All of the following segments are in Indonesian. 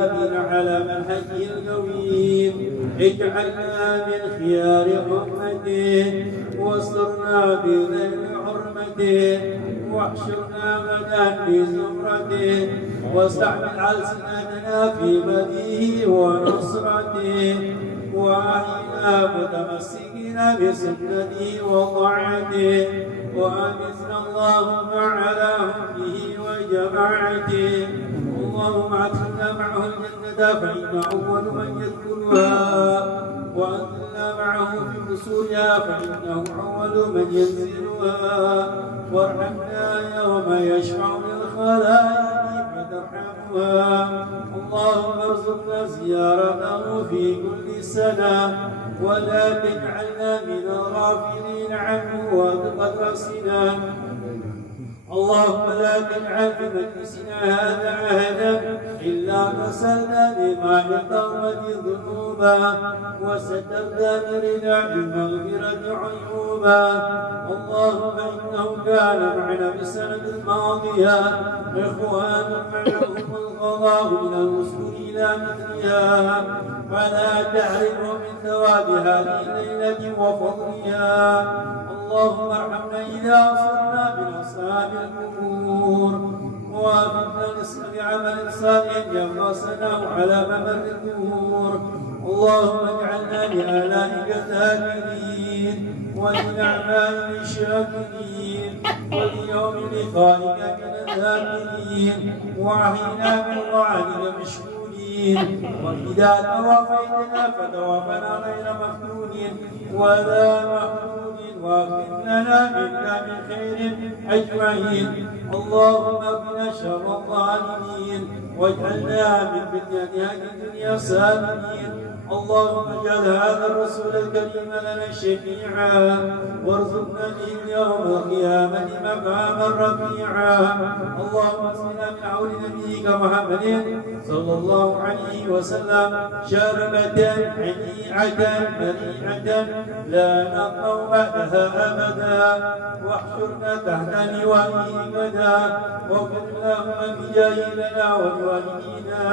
الثابتين على منهجه القويم. اجعلنا من خيار أمته واسترنا بذيل حرمته واحشرنا غدا في زمرته واستعمل ألسنتنا في مديه ونصرته وأحينا متمسكين بسنته وطاعته وأمتنا اللهم على هديه وجماعته. اللهم ادخلنا معه الجنة فإن أول من يدخلها وأنزلنا معه في قصورها فإنه أول من ينزلها وارحمنا يوم يشفع للخلائق فترحمها. اللهم ارزقنا زيارته في كل سنة ولا تجعلنا من الغافلين عنه وقد رسنا. اللهم لا تجعل في مجلسنا هذا عهدا إلا غسلنا بماء التوبة ذنوبا وسترنا برداء المغفرة عيوبا. اللهم إنه كان معنا في السنة الماضية إخوان معهم القضاء من الوصول إلى مثلها فلا تحرمهم من ثواب هذه الليلة وفضلها. اللهم ارحمنا إذا صرنا من أصحاب القبور ووافقنا بعمل صالح يغرسنا على ممر الدهور. اللهم اجعلنا لآلائك ذاكرين ولنعمائك شاكرين وليوم لقائك من الذاكرين وأحينا بطاعتك مشكورين. وإذا توفيتنا فتوفنا غير مفتونين ولا مفتونين واغفر لنا منا من خير أجمعين. اللهم اغفنا شر الظالمين واجعلنا من فتنة أهل الدنيا سالمين. اللهم اجعل هذا الرسول الكريم لنا شفيعا وارزقنا به يوم القيامة مقاما رفيعا. اللهم اسقنا من عون نبيك محمد صلى الله عليه وسلم شربة هنيئة مريئة لا نطمع بعدها أبدا واحشرنا تحت لوائه غدا واغفر اللهم بجاه لنا ولوالدينا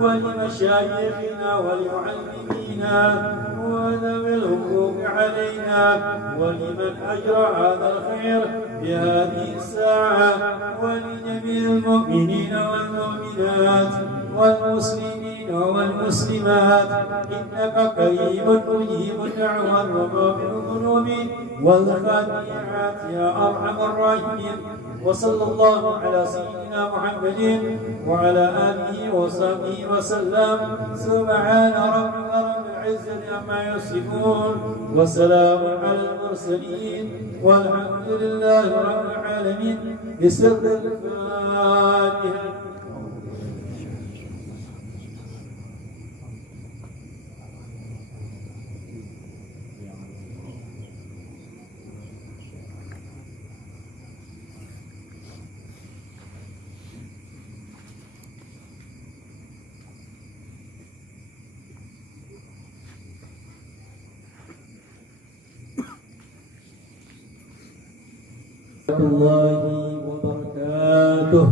ولمشايخنا ولمعلمينا وذوي الحقوق علينا ولمن أجرى هذا الخير في هذه الساعة ولجميع المؤمنين والمؤمنات والمسلمين والمسلمات إنك قريب مجيب الدعوى وغافر الذنوب والخطيئات يا أرحم الراحمين. وصلى الله على سيدنا محمد وعلى آله وصحبه وسلم. سبحان ربك رب العزة عما يصفون وسلام على المرسلين والحمد لله رب العالمين. بسر الفاتحة. الله وبركاته.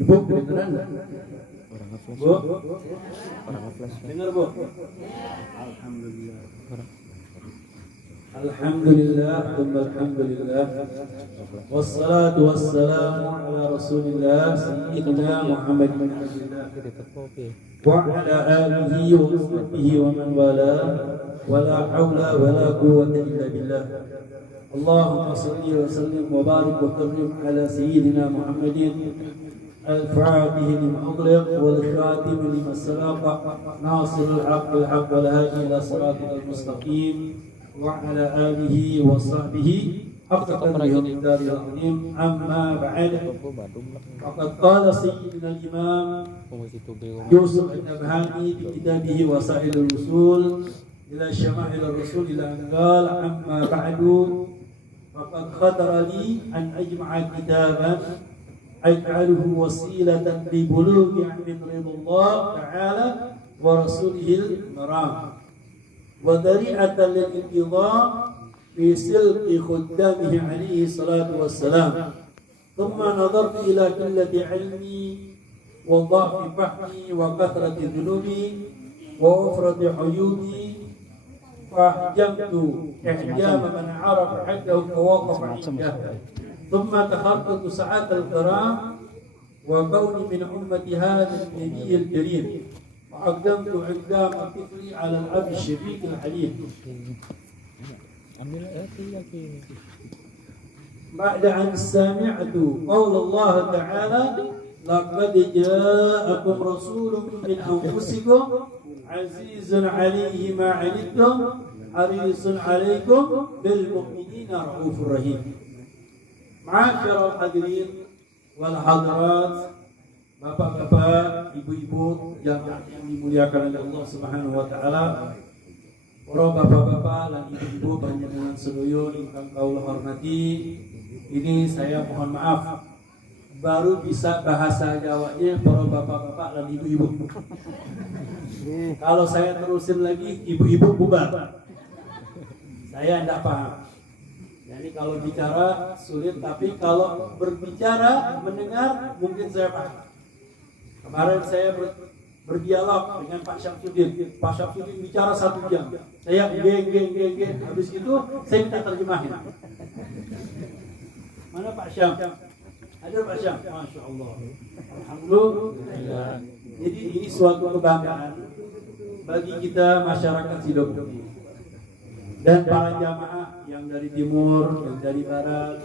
Ibu kedengeran nggak? Bu? Dengar Bu? Alhamdulillah. Alhamdulillah, alhamdulillah. Wassalatu wassalamu ala Rasulillah Sayyidina Muhammad wa ala alihi wa sahbihi wa man wala wala hawla wala quwwata illa billah. Allahumma salli wa sallim wa barik wa karrim ala Sayyidina Muhammadin الفاتح لما أغلق والخاتم لما سبق ناصر الحق بالحق والهادي إلى صراطك المستقيم وعلى آله وصحبه حق قدره ومقداره العظيم. أما بعد فقد قال سيدنا الإمام يوسف النبهاني في كتابه وسائل الوصول إلى شمائل الرسول إلى أن قال أما بعد فقد خطر لي أن أجمع كتابا أجعله وسيلة لبلوغ من رضا الله تعالى ورسوله المرام وذريعة للانتظام في سلك خدامه عليه الصلاة والسلام. ثم نظرت إلى قلة علمي وضعف فهمي وكثرة ذنوبي ووفرة عيوبي فأحجمت إحجام من عرف حده ووقف عنده ثم تخرجت ساعات الكرام وكوني من أمة هذا النبي الكريم وأقدمت إقدام الطفل على الأب الشفيق الحليم بعد أن سمعت قول الله تعالى لقد جاءكم رسول من أنفسكم عزيز عليه ما عنتم حريص عليكم بالمؤمنين رؤوف رحيم. معاشر الحاضرين والحاضرات, bapak-bapak, ibu-ibu yang dimuliakan oleh Allah Subhanahu wa taala. Para bapak-bapak dan ibu-ibu panjenengan sedaya ingkang kaula hormati, ini saya mohon maaf baru bisa bahasa Jawanya para bapak-bapak dan ibu-ibu. Kalau saya terusin lagi ibu-ibu bubar. Saya tidak paham. Jadi kalau bicara sulit, tapi kalau berbicara, mendengar mungkin saya paham. Kemarin saya berdialog dengan Pak Syamsuddin. Pak Syamsuddin bicara 1 jam. Saya geng. Habis itu saya minta terjemahin. Mana Pak Syam? Ada Pak Syam? Masya Allah. Alhamdulillah. Jadi ini suatu kebanggaan bagi kita masyarakat Sidoarjo dan para jamaah yang dari timur, yang dari barat,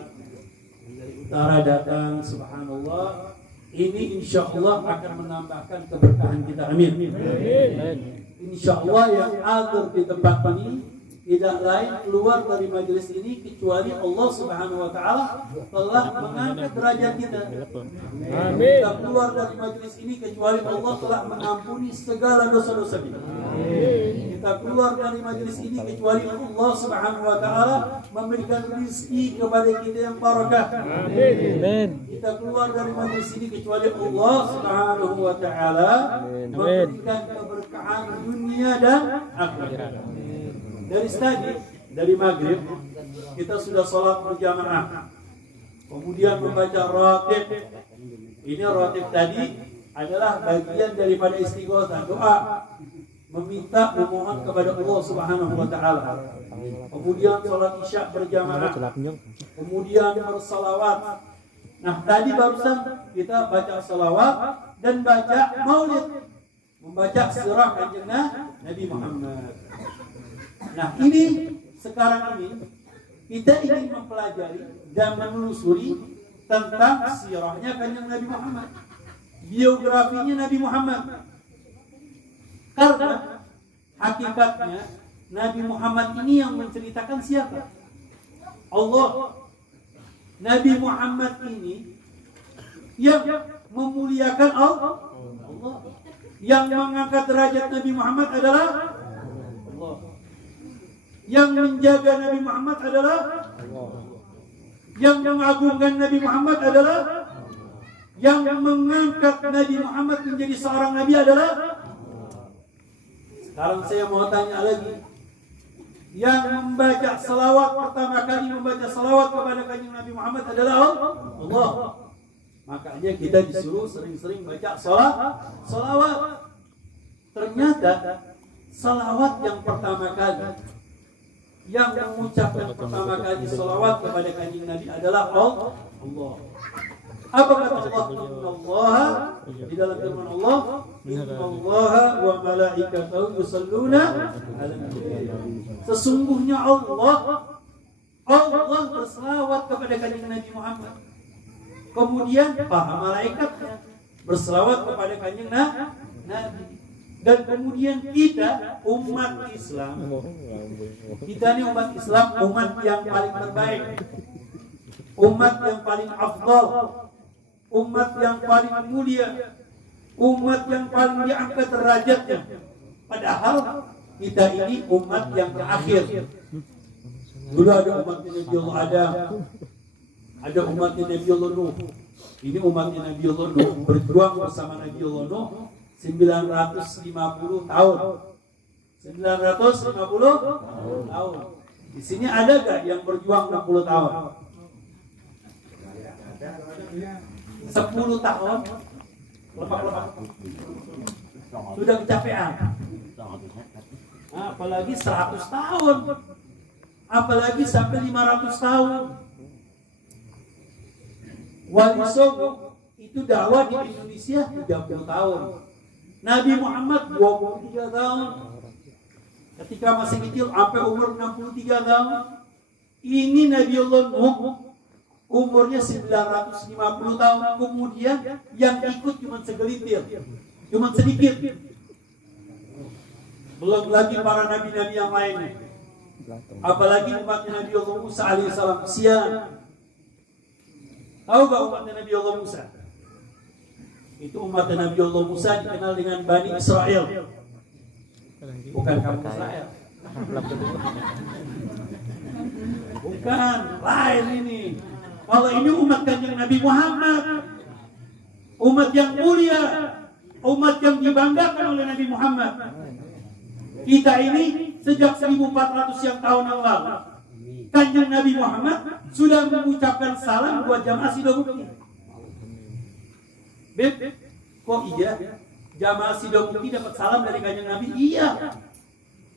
yang dari utara datang. Subhanallah. Ini insya Allah akan menambahkan keberkahan kita. Amin. Insya Allah yang hadir di tempat ini tidak lain keluar dari majelis ini kecuali Allah Subhanahu wa taala telah mengangkat derajat kita. Amin. Kita keluar dari majelis ini kecuali Allah telah mengampuni segala dosa-dosa kita. Kita keluar dari majelis ini kecuali Allah Subhanahu wa taala memberikan rezeki kepada kita yang barakah. Amin. Kita keluar dari majelis ini kecuali Allah Subhanahu wa taala memberikan keberkahan dunia dan akhirat. Dari tadi, dari maghrib kita sudah sholat berjamaah, kemudian membaca ratib. Ini ratib tadi adalah bagian daripada istighosah, doa meminta, memohon kepada Allah Subhanahu wa taala. Kemudian sholat isya berjamaah, kemudian bersalawat. Nah, tadi barusan kita baca salawat dan baca maulid, membaca sirah kanjeng Nabi Muhammad. Nah, ini sekarang ini kita ingin mempelajari dan menelusuri tentang sirahnya kanjeng Nabi Muhammad, biografinya Nabi Muhammad. Karena hakikatnya Nabi Muhammad ini yang menceritakan siapa? Allah. Nabi Muhammad ini yang memuliakan Allah. Yang mengangkat derajat Nabi Muhammad adalah Allah. Yang menjaga Nabi Muhammad adalah Allah. Yang mengagungkan Nabi Muhammad adalah Allah. Yang mengangkat Nabi Muhammad menjadi seorang Nabi adalah Allah. Sekarang saya mau tanya lagi. Yang membaca salawat pertama kali membaca salawat kepada kanjeng Nabi Muhammad adalah Allah. Makanya kita disuruh sering-sering baca salawat. Ternyata salawat yang pertama kali, yang mengucapkan pertama kali salawat kepada kanjeng Nabi adalah Allah. Apa kata Allah? Innallaha, di dalam firman Allah, Innallaha wa malaikatahu yusalluna 'alan nabi. Sesungguhnya Allah berselawat kepada kanjeng Nabi Muhammad. Kemudian para malaikatnya berselawat kepada kanjeng Nabi. Dan kemudian kita umat Islam, kita ini umat Islam, umat yang paling terbaik, umat yang paling afdal, umat yang paling mulia, umat yang paling diangkat derajatnya. Padahal kita ini umat yang terakhir. Dulu ada umatnya Nabi Allah Adam, ada umatnya Nabi Allah Nuh. Ini umatnya Nabi Allah Nuh berjuang bersama Nabi Allah Nuh 950 tahun. 950 tahun. Di sini ada gak yang berjuang 60 tahun? 10 tahun lepak-lepak sudah kecapean. Apalagi 100 tahun, apalagi sampai 500 tahun. Wali Songo itu dakwah di Indonesia 30 tahun. Nabi Muhammad 23 tahun. Ketika masih kecil sampai umur 63 tahun. Ini Nabi Allah Nuh umurnya 950 tahun. Kemudian yang ikut cuma segelintir, cuma sedikit. Belum lagi para nabi-nabi yang lainnya. Apalagi umatnya Nabi Allah Musa alaihissalam. Siang. Tahu gak umatnya Nabi Allah Musa? Itu umatnya Nabi Allah Musa dikenal dengan Bani Israel. Bukan kamu Israel. Bukan, lain ini. Kalau ini umat kanjeng Nabi Muhammad, umat yang mulia, umat yang dibanggakan oleh Nabi Muhammad. Kita ini sejak 1400 yang tahun yang lalu, kanjeng Nabi Muhammad sudah mengucapkan salam buat jamaah Sidomukti. Beb, kok iya? Jamaah Sidomukti dapat salam dari kanjeng Nabi? Iya.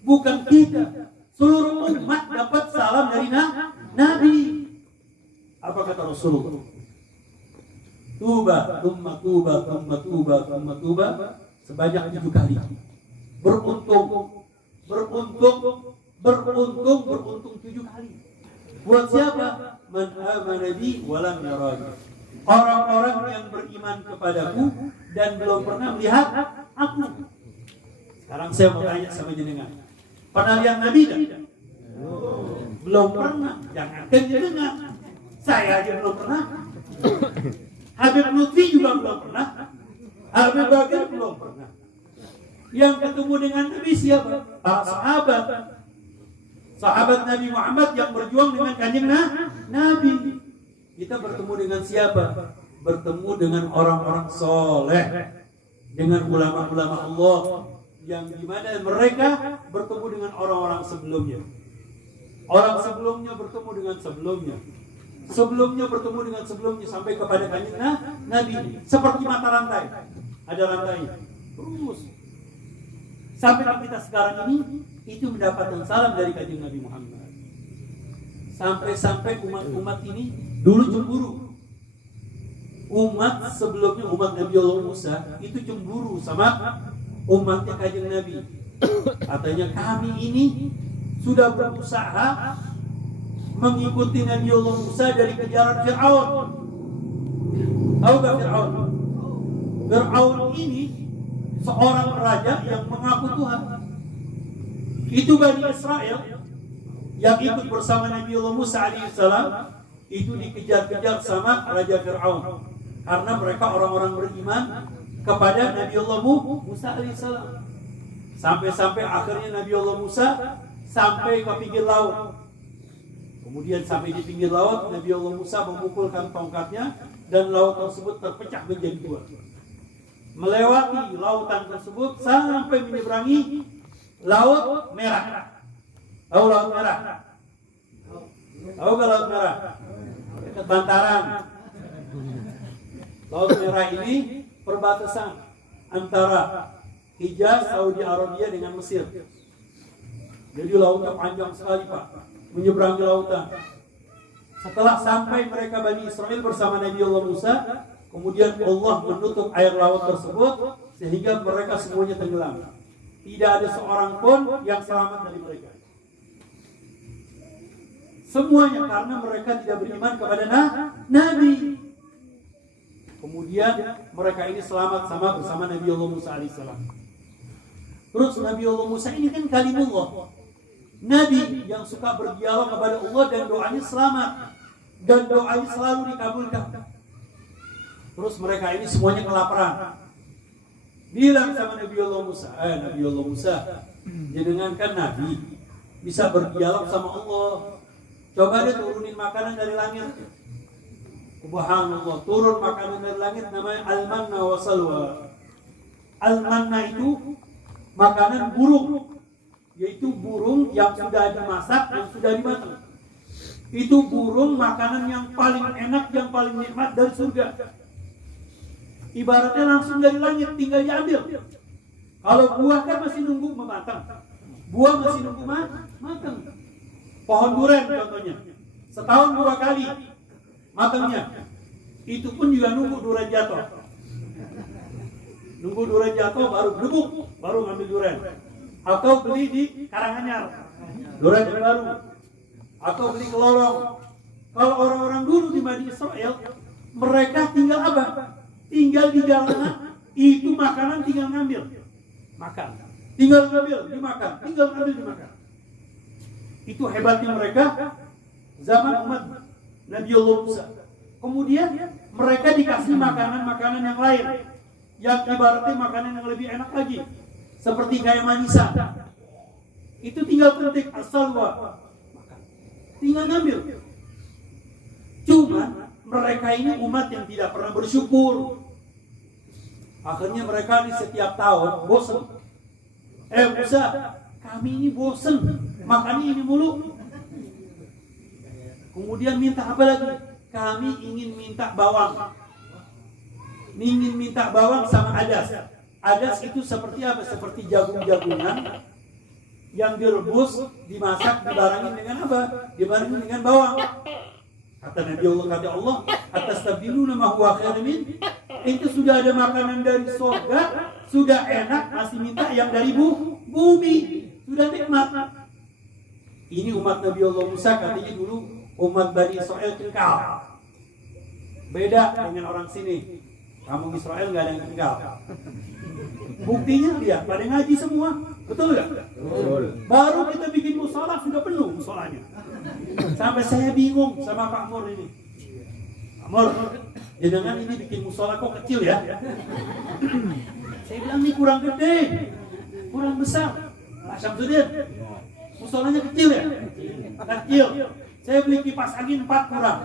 Bukan kita. Seluruh umat dapat salam dari Nabi. Apa kata Rasulullah? Tuba, tumma tuba, tumma tuba, tumma tuba, sebanyak 7 kali. Beruntung 7 kali. Buat siapa? Man amana bi wa lam yarani. Orang-orang yang beriman kepadaku dan belum pernah melihat aku. Sekarang saya mau tanya sama jenengan. Pernah lihat Nabi tidak? Belum pernah. Jangan jenengan. Saya aja belum pernah. Habib Lutfi juga belum pernah. Habib Bagir belum pernah. Yang ketemu dengan Nabi siapa? Para sahabat. Sahabat Nabi Muhammad yang berjuang dengan kanjeng Nabi. Kita bertemu dengan siapa? Bertemu dengan orang-orang soleh. Dengan ulama-ulama Allah. Yang dimana mereka bertemu dengan orang-orang sebelumnya. Orang sebelumnya bertemu dengan sebelumnya. Sebelumnya bertemu dengan sebelumnya sampai kepada kanjeng Nabi. Seperti mata rantai. Ada rantainya. Terus. Sampai kita sekarang ini itu mendapatkan salam dari kanjeng Nabi Muhammad. Sampai-sampai umat ini dulu cemburu. Umat sebelumnya, umat Nabi Allah Musa itu cemburu sama umatnya kanjeng Nabi. Katanya kami ini sudah berusaha mengikuti Nabi Allah Musa dari kejaran Fir'aun. Tahu gak Fir'aun? Fir'aun ini seorang raja yang mengaku Tuhan. Itu Bani Israel yang ikut bersama Nabi Allah Musa alaihissalam itu dikejar-kejar sama Raja Fir'aun. Karena mereka orang-orang beriman kepada Nabi Allah Musa alaihissalam. Sampai-sampai akhirnya Nabi Allah Musa sampai ke pinggir laut. Kemudian sampai di pinggir laut, Nabi Allah Musa memukulkan tongkatnya dan laut tersebut terpecah menjadi 2. Melewati lautan tersebut sampai menyeberangi Laut Merah. Tahu Laut Merah? Tahu gak Laut Merah? Dekat Bantaran. Laut Merah ini perbatasan antara Hijaz, Saudi Arabia dengan Mesir. Jadi lautnya panjang sekali Pak, menyeberangi lautan. Setelah sampai mereka Bani Israel bersama Nabi Allah Musa, kemudian Allah menutup air laut tersebut sehingga mereka semuanya tenggelam. Tidak ada seorang pun yang selamat dari mereka. Semuanya karena mereka tidak beriman kepada Nabi. Kemudian mereka ini selamat bersama Nabi Allah Musa alaihissalam. Terus Nabi Allah Musa ini kan kalimullah, Nabi yang suka berdialog kepada Allah dan doanya selamat. Dan doanya selalu dikabulkan. Terus mereka ini semuanya kelaparan. Bilang sama Nabi Allah Musa, Nabi Allah Musa, jenengan kan Nabi, bisa berdialog sama Allah. Coba dia turunin makanan dari langit. Subhanallah, turun makanan dari langit namanya al-manna wa salwa. Al-manna itu makanan burung, yaitu burung yang sudah dimasak, yang sudah dimatang. Itu burung makanan yang paling enak, yang paling nikmat dari surga. Ibaratnya langsung dari langit, tinggal diambil. Kalau buah kan masih nunggu matang. Buah masih nunggu matang. Pohon durian contohnya, setahun 2 kali matangnya. Itu pun juga nunggu durian jatuh. Nunggu durian jatuh baru gebuk, baru ngambil durian. Atau beli di Karanganyar, durian yang baru. Atau beli ke lorong. Kalau orang-orang dulu di Bani Israel, mereka tinggal apa? Tinggal di jalanan, itu makanan tinggal ngambil, makan. Tinggal ngambil, dimakan. Tinggal ngambil, dimakan. Itu hebatnya mereka zaman umat Nabi Allah Musa. Kemudian mereka dikasih makanan-makanan yang lain, yang ibaratnya makanan yang lebih enak lagi, seperti kayak manisan. Itu tinggal petik as-salwa, tinggal ngambil. Cuma mereka ini umat yang tidak pernah bersyukur. Akhirnya mereka di setiap tahun bosan. Musa, kami ini bosan makan ini mulu. Kemudian minta apa lagi? Kami ingin minta bawang. Ingin minta bawang sama adas. Adas itu seperti apa? Seperti jagung-jagungan yang direbus, dimasak, dibarengin dengan apa? Dibarengin dengan bawang. Kata Nabi Allah, kata Allah, atastabdiluna ma huwa khairun min. Itu sudah ada makanan dari surga, sudah enak, masih minta yang dari bumi, sudah nikmat. Ini umat Nabi Allah Musa, katanya dulu umat Bani Israel kekal. Beda dengan orang sini. Kamu Israel nggak ada yang kekal. Buktinya dia pada ngaji semua, betul nggak? Betul. Baru kita bikin musola sudah penuh musolanya. Sampai saya bingung sama Pak Mur ini. Pak Mur, jenengan ini bikin musola kok kecil ya? Saya bilang ini kurang gede, kurang besar. Pak Syamsuddin, musolanya kecil ya? Kecil. Saya beli kipas angin 4 kurang.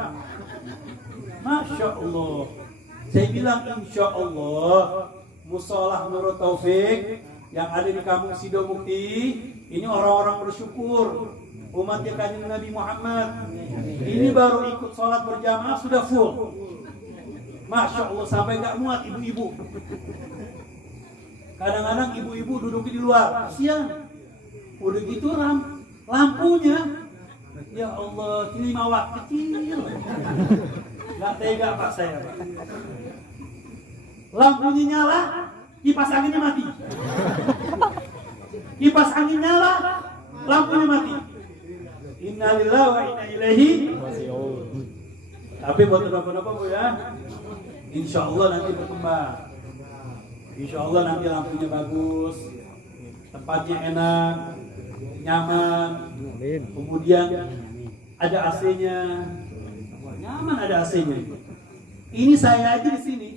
Masya Allah. Saya bilang insya Allah musolah Nurul Taufik yang ada di kampung Sidomukti ini orang-orang bersyukur, umatnya Kanjeng Nabi Muhammad. Ini baru ikut sholat berjamaah sudah full. Masya Allah, sampai nggak muat ibu-ibu. Kadang-kadang ibu-ibu duduk di luar, kasihan. Udah gitu lampunya, ya Allah, 5 watt kecil. Nggak tega Pak saya. Lampunya nyala, kipas anginnya mati. Kipas angin nyala, lampunya mati. Innalillahi wa inna ilaihi raji'un. Tapi buat apa-apa Bu ya, insya Allah nanti berkembang. Insya Allah nanti lampunya bagus, tempatnya enak, nyaman. Kemudian ada AC-nya, nyaman ada AC-nya. Ini saya aja di sini.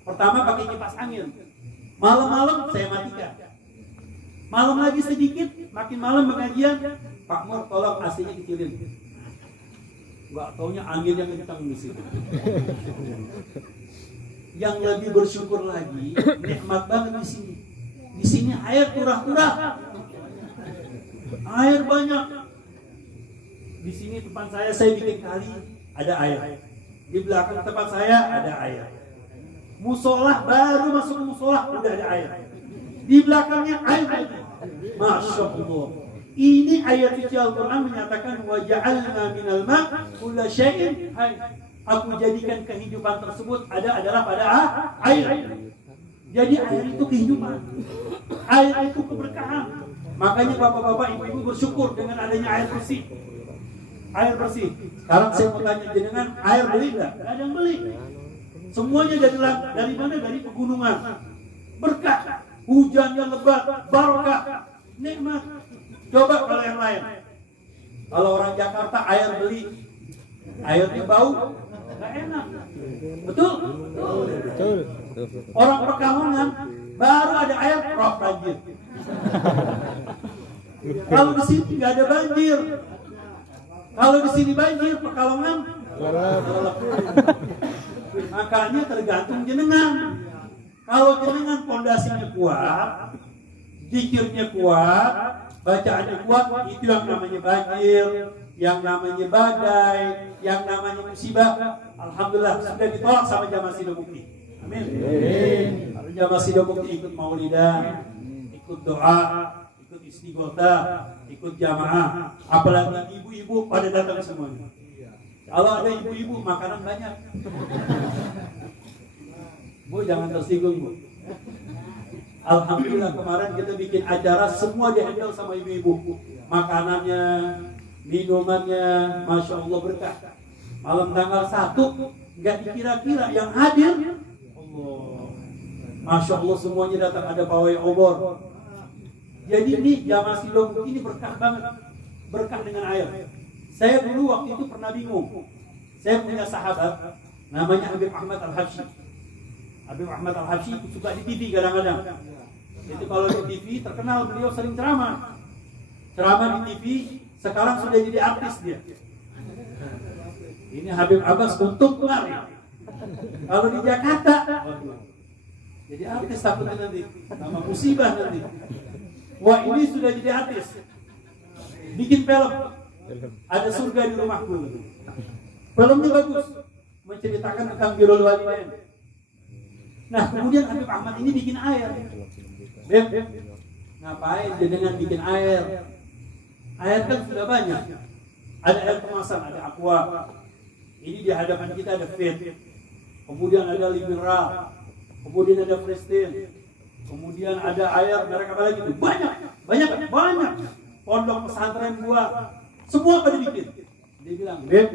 Pertama pakai kipas angin, malam-malam saya matikan. Malam lagi sedikit, makin malam pengajian, Pak Mur tolong AC-nya kecilin. Nggak taunya anginnya kencang di situ. Yang lebih bersyukur lagi, nikmat banget di sini. Di sini air turah-turah, air banyak. Di sini tempat saya bikin kali, ada air. Di belakang tempat saya ada air. Musolah baru masuk ke musolah udah ada air. Di belakangnya air lagi. Masya Allah. Ini ayat suci Al-Quran menyatakan wa ja'alna minal ma' kulla syai'in hayy. Aku jadikan kehidupan tersebut adalah pada air. Jadi air itu kehidupan. Air itu keberkahan. Makanya bapak-bapak, ibu-ibu bersyukur dengan adanya air bersih. Air bersih. Sekarang saya mau tanya jenengan, air beli enggak? Enggak ada yang beli. Semuanya dari mana? Dari pegunungan. Berkah. Hujannya lebat, barokah, nikmat. Coba kalau yang lain. Kalau orang Jakarta air beli, airnya bau, nggak enak. Betul? Betul. Orang Pekalongan baru ada air, roh banjir. Kalau di sini nggak ada banjir. Kalau di sini banjir, Pekalongan. Makanya tergantung jenengan. Kalau jenengan pondasinya kuat, zikirnya kuat, bacaannya kuat, itu yang namanya banjir, yang namanya badai, yang namanya musibah, alhamdulillah sudah ditolak sama jamaah Sidomukti. Amin. Kalau jamaah Sidomukti ikut maulidan, ikut doa, ikut istighotah, ikut jamaah, apalagi ibu-ibu pada datang semuanya. Kalau ada ibu-ibu makanan banyak. Bu jangan tersinggung Bu. Alhamdulillah kemarin kita bikin acara semua dihandle sama ibu-ibu. Makanannya, minumannya, Masya Allah berkah. Malam tanggal 1 nggak dikira-kira yang hadir Allah. Masya Allah semuanya datang, ada pawai obor. Jadi ini jamaah Sidomukti ini berkah banget. Berkah dengan air. Saya dulu waktu itu pernah bingung. Saya punya sahabat namanya Habib Ahmad Al-Habsyi. Habib Ahmad Al-Habsyi suka di TV kadang-kadang. Itu kalau di TV terkenal beliau sering ceramah. Ceramah di TV, sekarang sudah jadi artis dia. Ini Habib Abbas untung lari. Kalau di Jakarta, jadi artis takutnya nanti, nama musibah nanti. Wah ini sudah jadi artis. Bikin film. Ada surga di rumahku. Filmnya bagus, menceritakan tentang birrul walidain. Nah kemudian Habib Ahmad ini bikin air. Beb, ngapain dengan bikin air? Air kan sudah banyak. Ada air kemasan, ada aqua. Ini di hadapan kita ada fit. Kemudian ada liberal. Kemudian ada Prestige. Kemudian ada air merek apa lagi itu? Banyak. Pondok pesantren gua semua pada bikin. Dia bilang, Beb,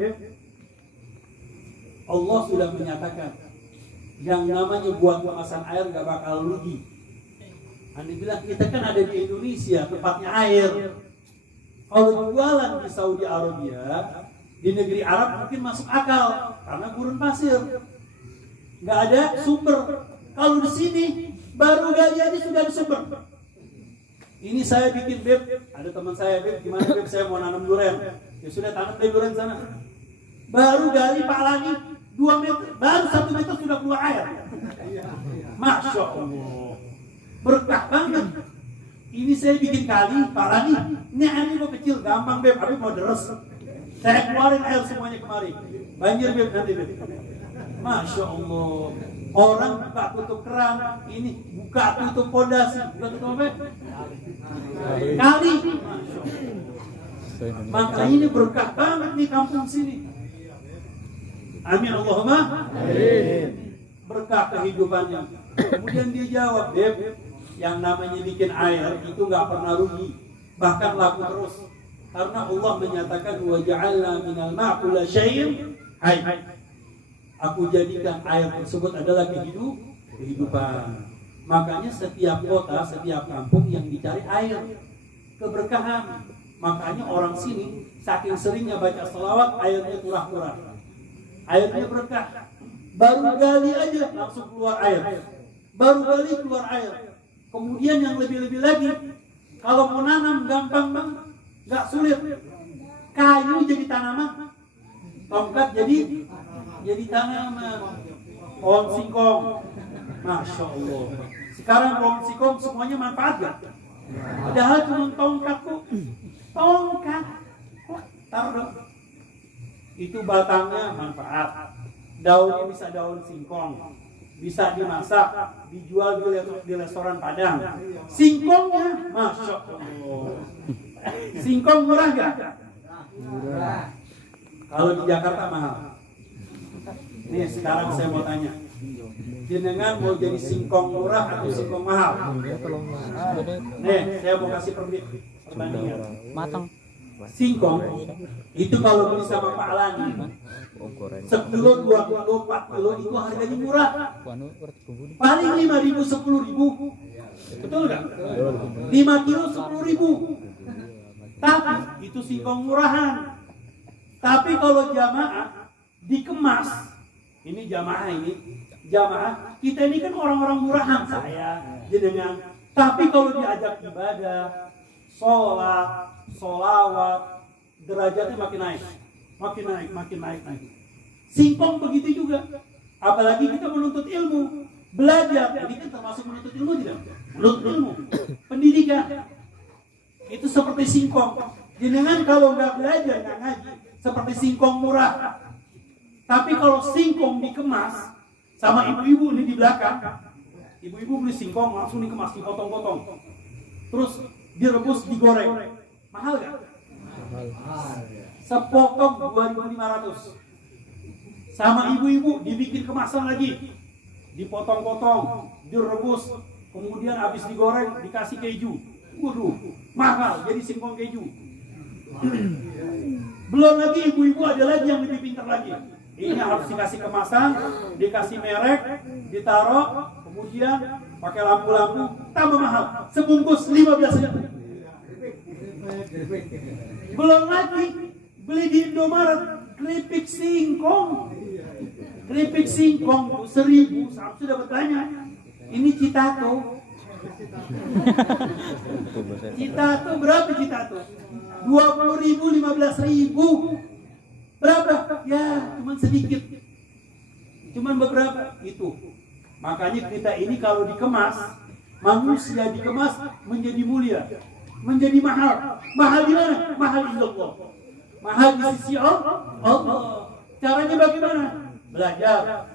Allah sudah menyatakan yang namanya buat kemasan air gak bakal rugi. Anda bilang kita kan ada di Indonesia, tempatnya air. Kalau jualan di Saudi Arabia, di negeri Arab mungkin masuk akal karena gurun pasir, nggak ada sumber. Kalau di sini baru gali aja sudah ada sumber. Ini saya bikin Beb, ada teman saya Beb, gimana Beb saya mau nanam durian? Ya sudah tanam deh durian sana. Baru gali Pak Lani 2 meter, baru 1 meter sudah keluar air. Masya Allah, berkah banget. Ini saya bikin kali, Pak Lani, ini airnya kok kecil, gampang Beb, tapi mau deres. Saya keluarin air semuanya kemari. Banjir Beb nanti Beb. Masya Allah. Orang buka tutup keran, ini buka tutup pondasi, buka tutup apa? Kali. Masya Allah. Makanya ini berkah banget nih kampung sini. Amin Allahumma. Amin. Berkah kehidupannya. Kemudian dia jawab, Beb, yang namanya bikin air itu nggak pernah rugi, bahkan laku terus. Karena Allah menyatakan wa ja'alna minal ma'i kulla syai'in hayy. Aku jadikan air tersebut adalah kehidupan. Makanya setiap kota, setiap kampung yang dicari air, keberkahan. Makanya orang sini saking seringnya baca selawat, airnya turah-turah. Airnya berkah. Baru gali aja langsung keluar air. Baru gali keluar air. Kemudian yang lebih-lebih lagi, kalau mau nanam gampang banget, nggak sulit. Kayu jadi tanaman, tongkat jadi tanaman. Pohon singkong, Masya Allah. Sekarang pohon singkong semuanya manfaat gak? Padahal cuma tongkat tuh, tongkat. Taruh. Itu batangnya manfaat. Daunnya bisa daun singkong, bisa dimasak, dijual di restoran Padang. Singkongnya, Masya Allah. Singkong murah gak? Murah. Kalau di Jakarta mahal. Nih sekarang saya mau tanya, jenengan mau jadi singkong murah atau singkong mahal? Nih saya mau kasih perbandingan. Matang. Singkong itu kalau beli sama Pak Lani 10 kilo, 2 kilo, 4 kilo itu harganya murah. Paling 5.000, 10.000. Betul nggak? 5 kilo 10.000. Tapi itu singkong murahan. Tapi kalau jamaah dikemas, ini jamaah kita ini kan orang-orang murahan saya jenengan. Tapi kalau diajak ibadah, sholat, sholawat, derajatnya makin naik. Singkong begitu juga. Apalagi kita menuntut ilmu, belajar. Jadi kan termasuk menuntut ilmu tidak? Menuntut ilmu, pendidikan. Itu seperti singkong. Jenengan kalau nggak belajar, nggak ngaji, seperti singkong murah. Tapi kalau singkong dikemas, sama ibu-ibu ini di belakang, ibu-ibu beli singkong langsung dikemas, dipotong-potong, terus direbus, digoreng, mahal nggak? Mahal. Sepotong 2.500. Sama ibu-ibu dibikin kemasan lagi, dipotong-potong, direbus, kemudian habis digoreng dikasih keju. Waduh, mahal, jadi singkong keju. Belum lagi ibu-ibu ada lagi yang lebih pintar lagi. Ini harus dikasih kemasan, dikasih merek, ditaruh, kemudian pakai lampu-lampu, tambah mahal. Sebungkus 15 ribu. Belum lagi beli di Indomaret keripik singkong. Keripik singkong 1.000, sudah bertanya. Ini Citato. Citato berapa Citato? 20.000, 15.000. Berapa? Ya, cuman sedikit. Cuman beberapa itu. Makanya kita ini kalau dikemas, manusia dikemas menjadi mulia, menjadi mahal. Mahal di mana? Mahal di Allah. Mahal di sisi Allah. Caranya bagaimana? Belajar,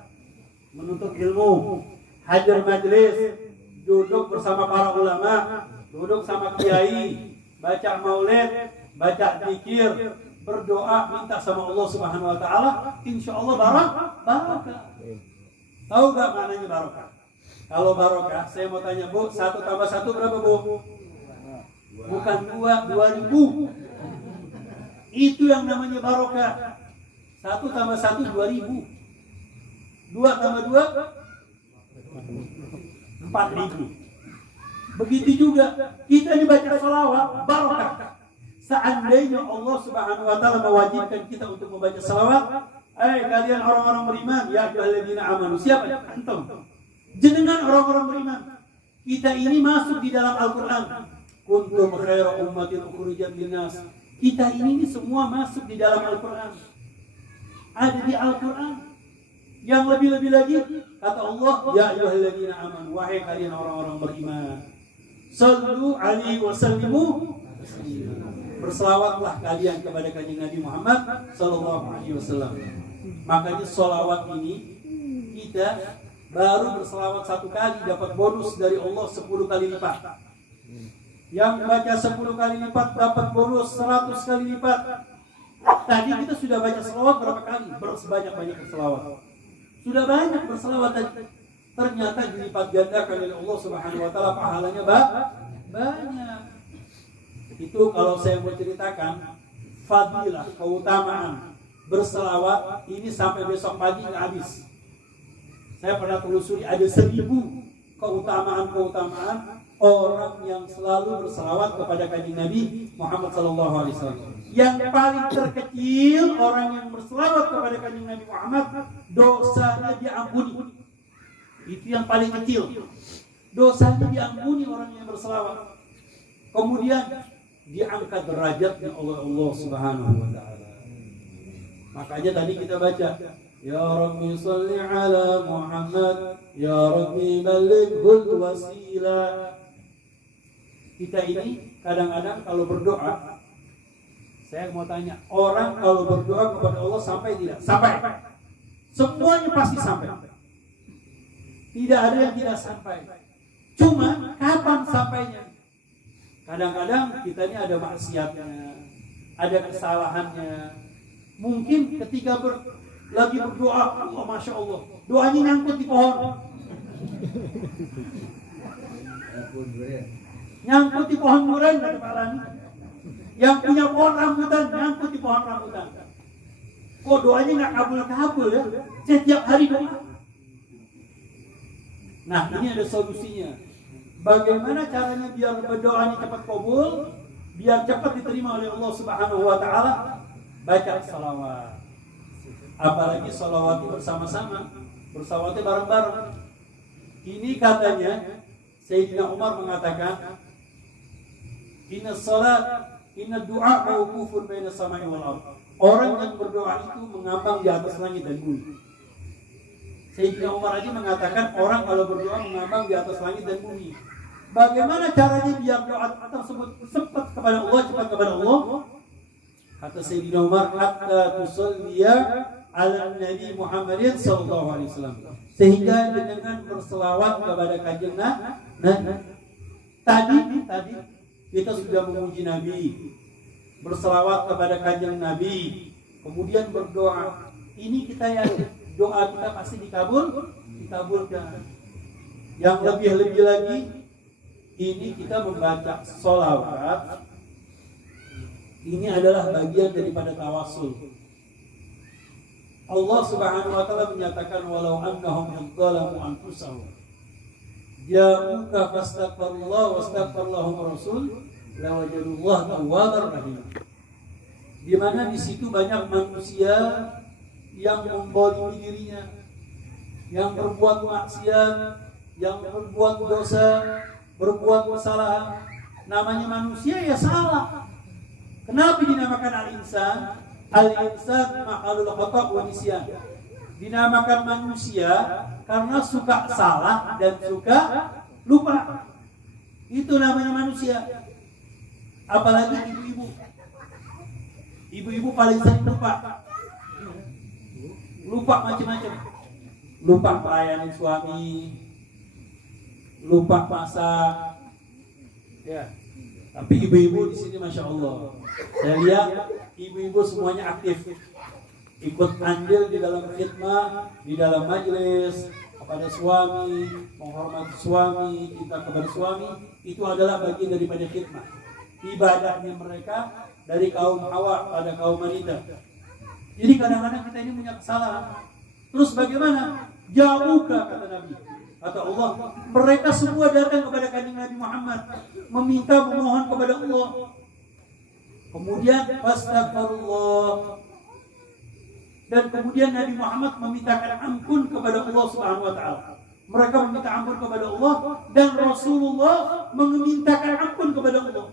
menuntut ilmu, hadir majelis, duduk bersama para ulama, duduk sama kiai, baca maulid, baca zikir, berdoa, minta sama Allah Subhanahu wa taala, insyaallah barokah. Tahu enggak maknanya barokah? Kalau barokah, saya mau tanya Bu, 1 tambah 1 berapa Bu? Bukan 2.000. Itu yang namanya barokah. 1 tambah 1 2.000. 2 tambah 2 4.000. Begitu juga kita dibaca salawat barokah. Seandainya Allah Subhanahu wa taala mewajibkan kita untuk membaca salawat, kalian orang-orang beriman, ya ayyuhalladzina amanu. Siapa? Antum. Jenengan orang-orang beriman. Kita ini masuk di dalam Al-Qur'an. Kuntum khaira ummatin ukhrijat linnas. Kita ini semua masuk di dalam Al-Qur'an. Ada di Al-Qur'an. Yang lebih-lebih lagi kata Allah, ya ayyuhalladzina amanu, wahai kalian orang-orang beriman. Sallu alaihi wasallimu. Berselawatlah kalian kepada Kanjeng Nabi Muhammad sallallahu alaihi wasallam. Makanya selawat ini kita baru berselawat 1 kali dapat bonus dari Allah 10 kali lipat. Yang baca 10 kali lipat dapat bonus 100 kali lipat. Tadi kita sudah baca selawat berapa kali? Sebanyak-banyak berselawat. Sudah banyak berselawat tadi. Ternyata dilipat gandakan oleh Allah Subhanahu wa taala pahalanya banyak. Itu kalau saya mau ceritakan fadilah, keutamaan berselawat ini sampai besok pagi nggak habis. Saya pernah telusuri ada 1.000 keutamaan orang yang selalu berselawat kepada Kanjeng Nabi Muhammad sallallahu alaihi wasallam. Yang paling terkecil orang yang berselawat kepada Kanjeng Nabi Muhammad, dosanya diampuni. Itu yang paling kecil. Dosanya diampuni orang yang berselawat. Kemudian diangkat derajatnya oleh Allah Subhanahu wa taala. Makanya tadi kita baca, ya Rabbi shalli ala Muhammad, ya Rabbi ballighul wasilah. Kita ini kadang-kadang kalau berdoa, saya mau tanya, orang kalau berdoa kepada Allah sampai tidak? Sampai. Semuanya pasti sampai. Tidak ada yang tidak sampai. Cuma kapan sampainya? Kadang-kadang kita ini ada maksiatnya, ada kesalahannya. Mungkin ketika lagi berdoa, oh Masya Allah, doanya nyangkut di pohon. Nyangkut di pohon durian, ada kepalanya. Yang punya pohon rambutan, nyangkut di pohon rambutan. Kok doanya nggak kabul-kabul ya? Setiap hari doa. Nah, ini ada solusinya. Bagaimana caranya biar berdoanya cepat kabul, biar cepat diterima oleh Allah Subhanahu wa taala? Baca salawat. Apalagi salawat bersama-sama, bersalawatnya bareng-bareng. Ini katanya Sayyidina Umar mengatakan, inna salat, inna du'a mawqufun baina samai wal ardh. Orang yang berdoa itu mengambang di atas langit dan bumi. Sayyidina Umar aja mengatakan orang kalau berdoa mengambang di atas langit dan bumi. Bagaimana caranya biar doa tersebut cepat kepada Allah, cepat kepada Allah? Kata Sayyidina Umar, hatta tusalliya ala Nabi Muhammadin sallallahu alaihi wasallam. Sehingga dengan berselawat kepada kanjeng Nabi. Tadi kita sudah memuji Nabi, berselawat kepada kanjeng Nabi, kemudian berdoa. Ini kita yakin doa kita pasti dikabulkan. Yang lebih lagi, ini kita membaca sholawat. Ini adalah bagian daripada tawasul. Allah Subhanahu wa taala menyatakan walau annahum yadzalamu anfusahum ja'uka fastaghfirullah wastaghfirlahum rasul lawajadullaha tawwabar rahim. Di mana di situ banyak manusia yang membolimi dirinya, yang berbuat maksiat, yang berbuat dosa, berbuat kesalahan. Namanya manusia ya salah. Kenapa dinamakan al-insan? Al-insan ma'alul khata' wa nisyan. Dinamakan manusia karena suka salah dan suka lupa. Itu namanya manusia. Apalagi ibu-ibu. Ibu-ibu paling sering lupa. Lupa macam-macam. Lupa melayani suami, lupa masak. Ya. Tapi ibu-ibu di sini masya Allah, saya lihat ibu-ibu semuanya aktif, ikut andil di dalam khidmah, di dalam majelis kepada suami, menghormati suami, cinta kepada suami. Itu adalah bagian daripada khidmah. Ibadahnya mereka dari kaum Hawa pada kaum wanita. Jadi kadang-kadang kita ini punya kesalahan. Terus bagaimana? Jauhka kata Nabi. Kata Allah, mereka semua datang kepada kanjeng Nabi Muhammad, memohon kepada Allah. Kemudian fastaghfirullah. Dan kemudian Nabi Muhammad memintakan ampun kepada Allah Subhanahu wa taala. Mereka meminta ampun kepada Allah dan Rasulullah memintakan ampun kepada Allah.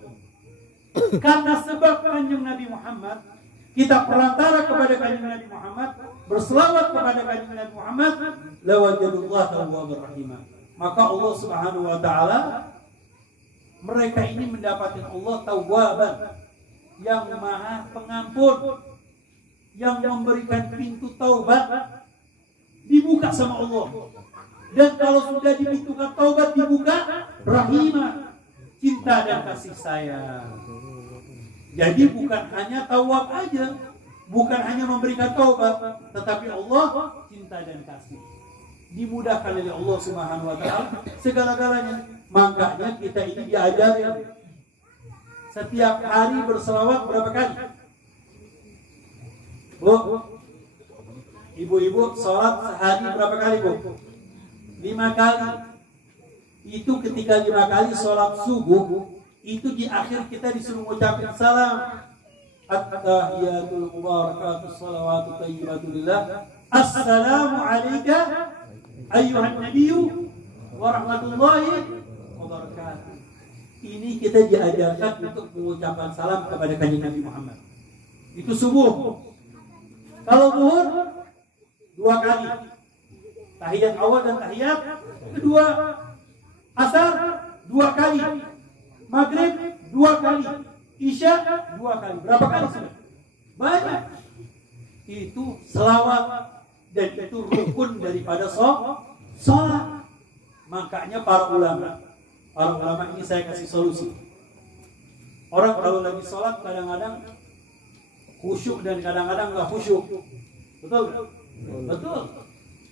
Karena sebab kanjeng Nabi Muhammad, kita perantara kepada kanjeng Nabi Muhammad, berselawat kepada kanjeng Nabi Muhammad, lawajadullah tawwabur rahim. Maka Allah Subhanahu wa taala, mereka ini mendapatkan Allah tawwaban, yang maha pengampun, yang memberikan pintu taubat dibuka sama Allah. Dan kalau sudah dipintukan taubat dibuka, rahimah, cinta dan kasih sayang. Jadi bukan hanya tawab aja, bukan hanya memberikan taubat, tetapi Allah cinta dan kasih. Dimudahkan oleh Allah Subhanahu wa taala segala-galanya. Makanya kita ini diajarin setiap hari berselawat berapa kali? Bu, ibu-ibu sholat sehari berapa kali, Bu? 5 kali. Itu ketika 5 kali sholat subuh, itu di akhir kita disuruh mengucapkan salam. At-tahiyatul mubarakatus salawatu thayyibatu lillah. Assalamu alayka ayyuhan nabiyyu wa rahmatullahi wa barakatuh. Ini kita diajarkan untuk mengucapkan salam kepada kanjeng Nabi Muhammad. Itu subuh. Kalau zuhur 2 kali. Tahiyat awal dan tahiyat kedua. Asar 2 kali. Maghrib 2 kali. Isya 2 kali. Berapa kali sudah? Banyak. Itu selawat dan itu rukun daripada sholat. Makanya para ulama ini saya kasih solusi. Orang kalau lagi sholat kadang-kadang khusyuk dan kadang-kadang nggak khusyuk. Betul? Betul.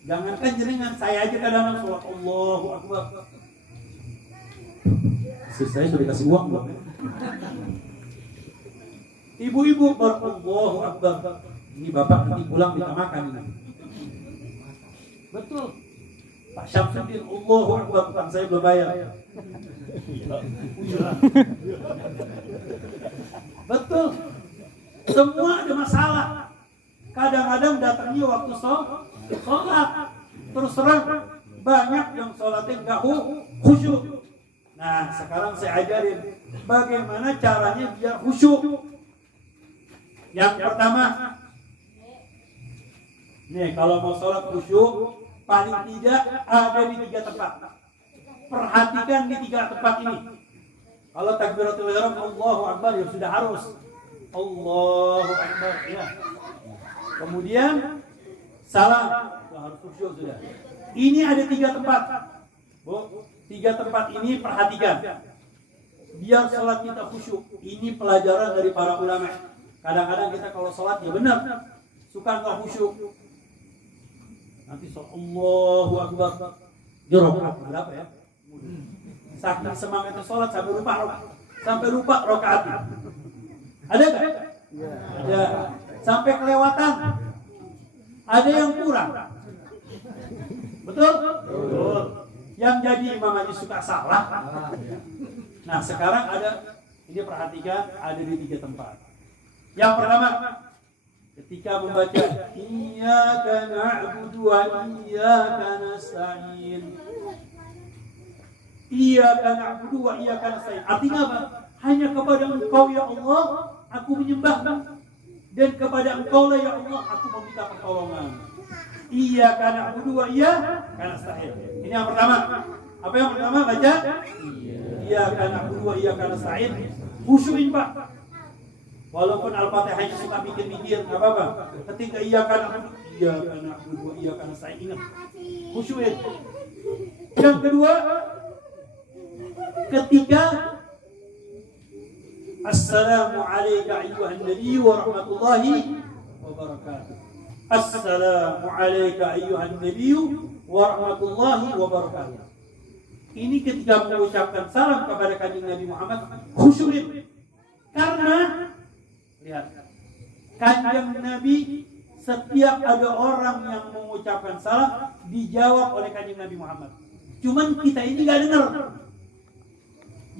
Jangankan jenengan, saya aja kadang-kadang sholat Allahu Akbar. Saya sudah kasih uang belum? Ibu-ibu Allahu Akbar. Ini bapak nanti pulang minta makan ini. Betul. Pak Syamsuddin Allahu Akbar, bukan saya belum bayar. Betul. Semua ada masalah. Kadang-kadang datangnya waktu sholat. Terus terang banyak yang sholatnya nggak khusyuk. Nah, sekarang saya ajarin bagaimana caranya biar khusyuk. Yang pertama, nih kalau mau sholat khusyuk, paling tidak ada di 3 tempat. perhatikan di 3 tempat ini. Kalau takbiratul ihram Allahu Akbar ya sudah harus Allahu Akbar ya. Kemudian salam harus khusyuk sudah. Ini ada 3 tempat. Bu, 3 tempat ini perhatikan. Biar sholat kita khusyuk. Ini pelajaran dari para ulama. Kadang-kadang kita kalau sholat ya benar, suka nggak khusyuk. Nanti sholat Allahu Akbar. Rakaat berapa ya? Saking semangatnya sholat sampai lupa rakaatnya. Ada nggak? Ada. Sampai kelewatan. Ada yang kurang. Betul? Betul. Yang jadi imam aja suka salah. Nah sekarang ada, ini perhatikan, ada di 3 tempat. Yang pertama, ketika membaca Iyyaka na'budu wa iyyaka nasta'in. Iyyaka na'budu wa iyyaka nasta'in. Artinya apa? Hanya kepada Engkau ya Allah aku menyembah, dan kepada Engkau lah ya Allah aku meminta pertolongan. Iyyaka na'budu wa iyyaka nasta'in. Ini yang pertama. Apa yang pertama baca? Iyyaka na'budu wa iyyaka nasta'in. Khusyukin Pak. Walaupun Al-Fatihahnya suka mikir-mikir, enggak apa-apa. Ketika iyyaka na'budu wa iyyaka nasta'in, ingat. Khusyukin. Yang kedua, ketika Assalamu alayka ayyuhan nabiyyu wa rahmatullahi wa barakatuh. Assalamu alayka ayyuhan nabiyyu wa rahmatullahi wa barakatuh. Ini ketika mengucapkan salam kepada Kanjeng Nabi Muhammad, khusyukin. Karena lihat, Kanjeng Nabi setiap ada orang yang mengucapkan salam dijawab oleh Kanjeng Nabi Muhammad. Cuman kita ini nggak dengar.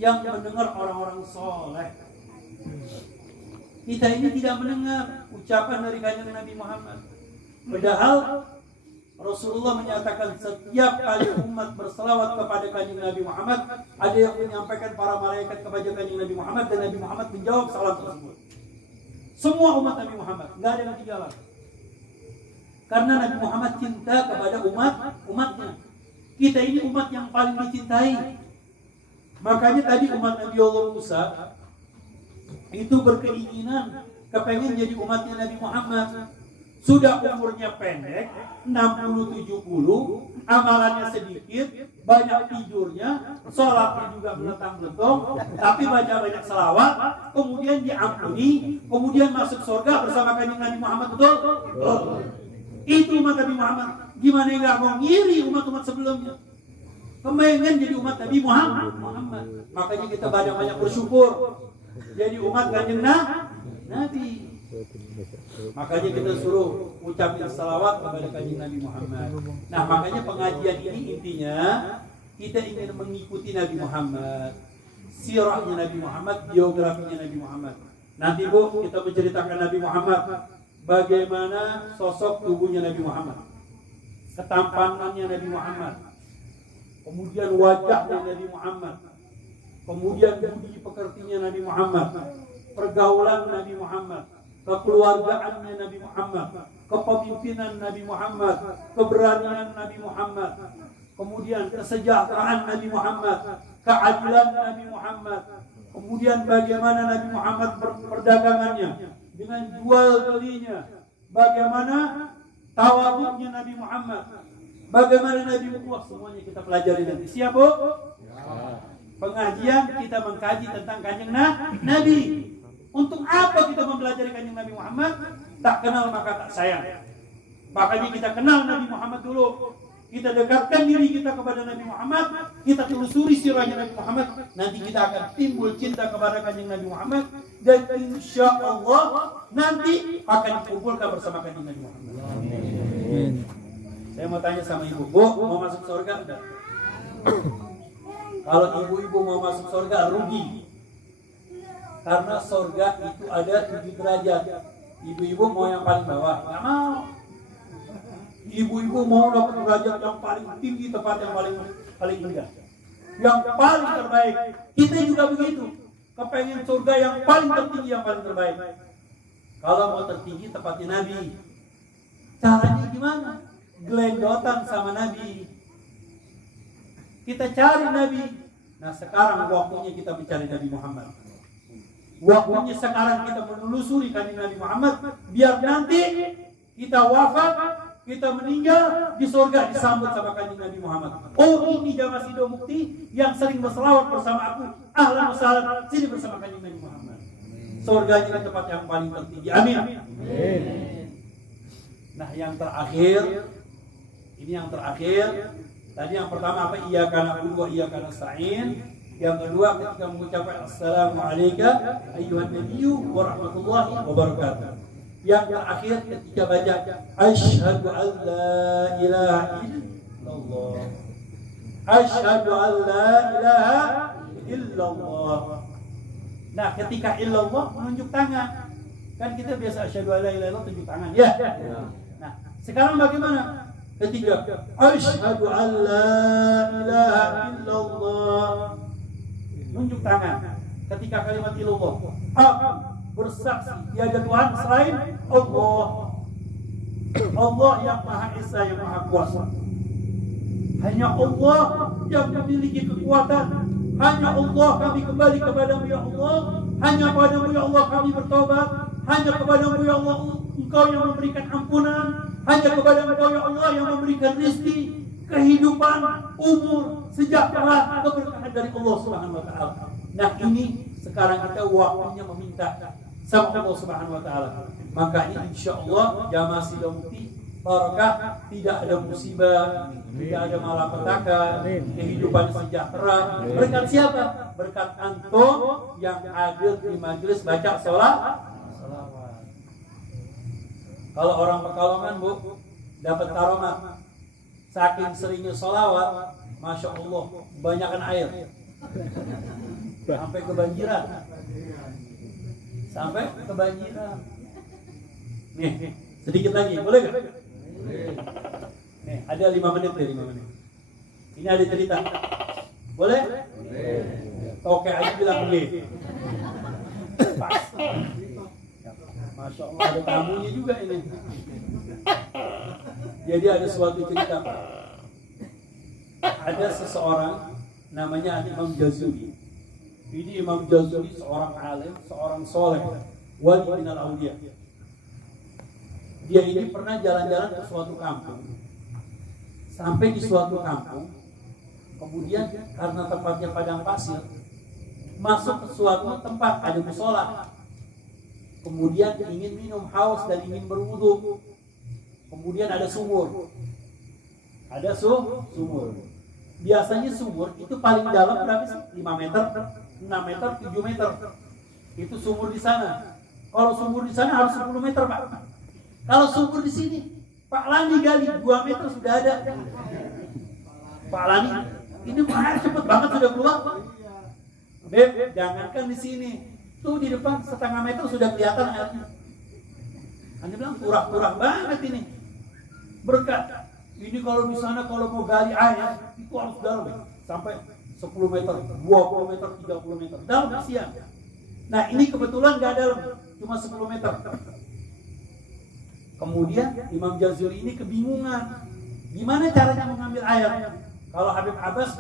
Yang mendengar orang-orang soleh. Kita ini tidak mendengar ucapan dari Kanjeng Nabi Muhammad. Padahal Rasulullah menyatakan setiap kali umat berselawat kepada Kanjeng Nabi Muhammad, ada yang menyampaikan para malaikat kepada Kanjeng Nabi Muhammad, dan Nabi Muhammad menjawab salam tersebut. Semua umat Nabi Muhammad, nggak ada yang ketinggalan. Karena Nabi Muhammad cinta kepada umatnya. Kita ini umat yang paling dicintai. Makanya tadi umat Nabi Allah Musa itu berkeinginan kepengen jadi umatnya Nabi Muhammad. Sudah umurnya pendek, 60-70, amalannya sedikit, banyak tidurnya, sholatnya juga belentang-belentong, tapi baca banyak selawat, kemudian diampuni, kemudian masuk surga bersama Kanjeng Nabi Muhammad. Betul? Itu umat Nabi Muhammad. Gimana nggak mau ngiri umat-umat sebelumnya? Kepengen jadi umat Nabi Muhammad. Makanya kita banyak-banyak bersyukur jadi umat Kanjeng Nabi. Makanya kita suruh ucapin salawat kepada Kanjeng Nabi Muhammad. Nah makanya pengajian ini intinya kita ingin mengikuti Nabi Muhammad, sirahnya Nabi Muhammad, biografinya Nabi Muhammad. Nanti Bu kita menceritakan Nabi Muhammad, bagaimana sosok tubuhnya Nabi Muhammad, ketampanannya Nabi Muhammad, kemudian wajahnya Nabi Muhammad, kemudian budi pekertinya Nabi Muhammad, pergaulan Nabi Muhammad, kekeluargaannya Nabi Muhammad, kepemimpinan Nabi Muhammad, keberanian Nabi Muhammad, kemudian kesejahteraan Nabi Muhammad, keadilan Nabi Muhammad, kemudian bagaimana Nabi Muhammad perdagangannya dengan jual belinya, bagaimana tawaduknya Nabi Muhammad, bagaimana Nabi Muhammad, semuanya kita pelajari nanti. Siap Bu? Pengajian kita mengkaji tentang Kanjeng Nabi. Untuk apa kita mempelajari Kanjeng Nabi Muhammad? Tak kenal maka tak sayang. Makanya kita kenal Nabi Muhammad dulu. Kita dekatkan diri kita kepada Nabi Muhammad. Kita telusuri sirahnya Nabi Muhammad. Nanti kita akan timbul cinta kepada Kanjeng Nabi Muhammad. Dan insya Allah nanti akan dikumpulkan bersama Kanjeng Nabi Muhammad. Amin. Saya mau tanya sama ibu, Bu, mau masuk surga enggak? Kalau ibu-ibu mau masuk surga rugi. Karena surga itu ada 7 derajat. Ibu-ibu mau yang paling bawah? Nggak mau. Ibu-ibu mau dapat derajat yang paling tinggi, tempat yang paling indah, yang paling terbaik. Kita juga begitu. Kepengen surga yang paling tertinggi, yang paling terbaik. Kalau mau tertinggi tempatnya Nabi. Caranya gimana? Gelendotan sama Nabi. kita cari Nabi. Nah sekarang waktunya kita mencari Nabi Muhammad. Waktunya sekarang kita menelusuri kanjeng Nabi Muhammad, biar nanti kita wafat, kita meninggal di surga disambut sama kanjeng Nabi Muhammad. Oh ini jamaah Sido Mukti yang sering berselawat bersama aku. Ahlan wa sahlan, sini bersama kanjeng Nabi Muhammad. Surganya di tempat yang paling tertinggi. Amin. Nah yang terakhir, ini yang terakhir. Tadi yang pertama apa? Iyyaka na'budu wa iyyaka nasta'in. Yang kedua ketika mengucapkan assalamualaikum ayyuhan nabiyyu wa rahmatullahi wa barakatuh. Yang terakhir ketika baca asyhadu an la ilaha illallah. Asyhadu an la ilaha illallah. Nah, ketika illallah menunjuk tangan. Kan kita biasa asyhadu an la ilaha illallah tunjuk tangan, ya. Nah, sekarang bagaimana? Ketika asyhadu an la ilaha illallah nunjuk tangan. Ketika kalimat illallah, aku bersaksi tiada Tuhan selain Allah. Allah yang Maha Esa, yang Maha Kuasa. Hanya Allah yang memiliki kekuatan. Hanya Allah kami kembali kepadamu ya Allah. Hanya kepadamu ya Allah kami bertobat. Hanya kepadamu ya Allah Engkau yang memberikan ampunan. Hanya kepadamu ya Allah yang memberikan rezeki, kehidupan, umur, sejahtera, keberkahan dari Allah Subhanahu wa taala. Nah, ini sekarang kita waktunya meminta sama Allah Subhanahu wa taala. Makanya insyaallah jamaah Sido Mukti barakah, tidak ada musibah, tidak ada malapetaka, kehidupan sejahtera. Berkat siapa? Berkat antum yang hadir di majelis baca salawat. Kalau orang Pekalongan, Bu, dapat karomat. Saking seringnya sholawat, Masya Allah, kebanyakan air. Sampai kebanjiran. Sampai kebanjiran. Nih, sedikit lagi, boleh gak? Nih, ada 5 menit deh, 5 menit. Ini ada cerita. Boleh? Oke, aja bilang boleh. Pas. Masya Allah, ada tamunya juga ini. Jadi ada suatu cerita, Pak. Ada seseorang namanya Imam Jazuli. Ini Imam Jazuli seorang alim, seorang soleh, wali minal auliya. Dia ini pernah jalan-jalan ke suatu kampung. Sampai di suatu kampung, kemudian karena tempatnya padang pasir, masuk ke suatu tempat ada musola. Kemudian ingin minum, haus dan ingin berwudu. Kemudian ada sumur. Ada sumur. Biasanya sumur itu paling dalam berapa sih? 5 meter, 6 meter, 7 meter. Itu sumur di sana. Kalau sumur di sana harus 10 meter, Pak. Kalau sumur di sini, Pak Lani gali 2 meter sudah ada. Pak Lani, ini air cepet banget sudah keluar. Beb, jangankan di sini. Tuh di depan setengah meter sudah kelihatan airnya. Anda bilang kurang banget ini. Berkat. Ini kalau di sana kalau mau gali air itu harus dalam sampai 10 meter, 20 meter, 30 meter. Dalam siang. Nah ini kebetulan nggak dalam, cuma 10 meter. Kemudian Imam Jazuli ini kebingungan. Gimana caranya mengambil air? Kalau Habib Abbas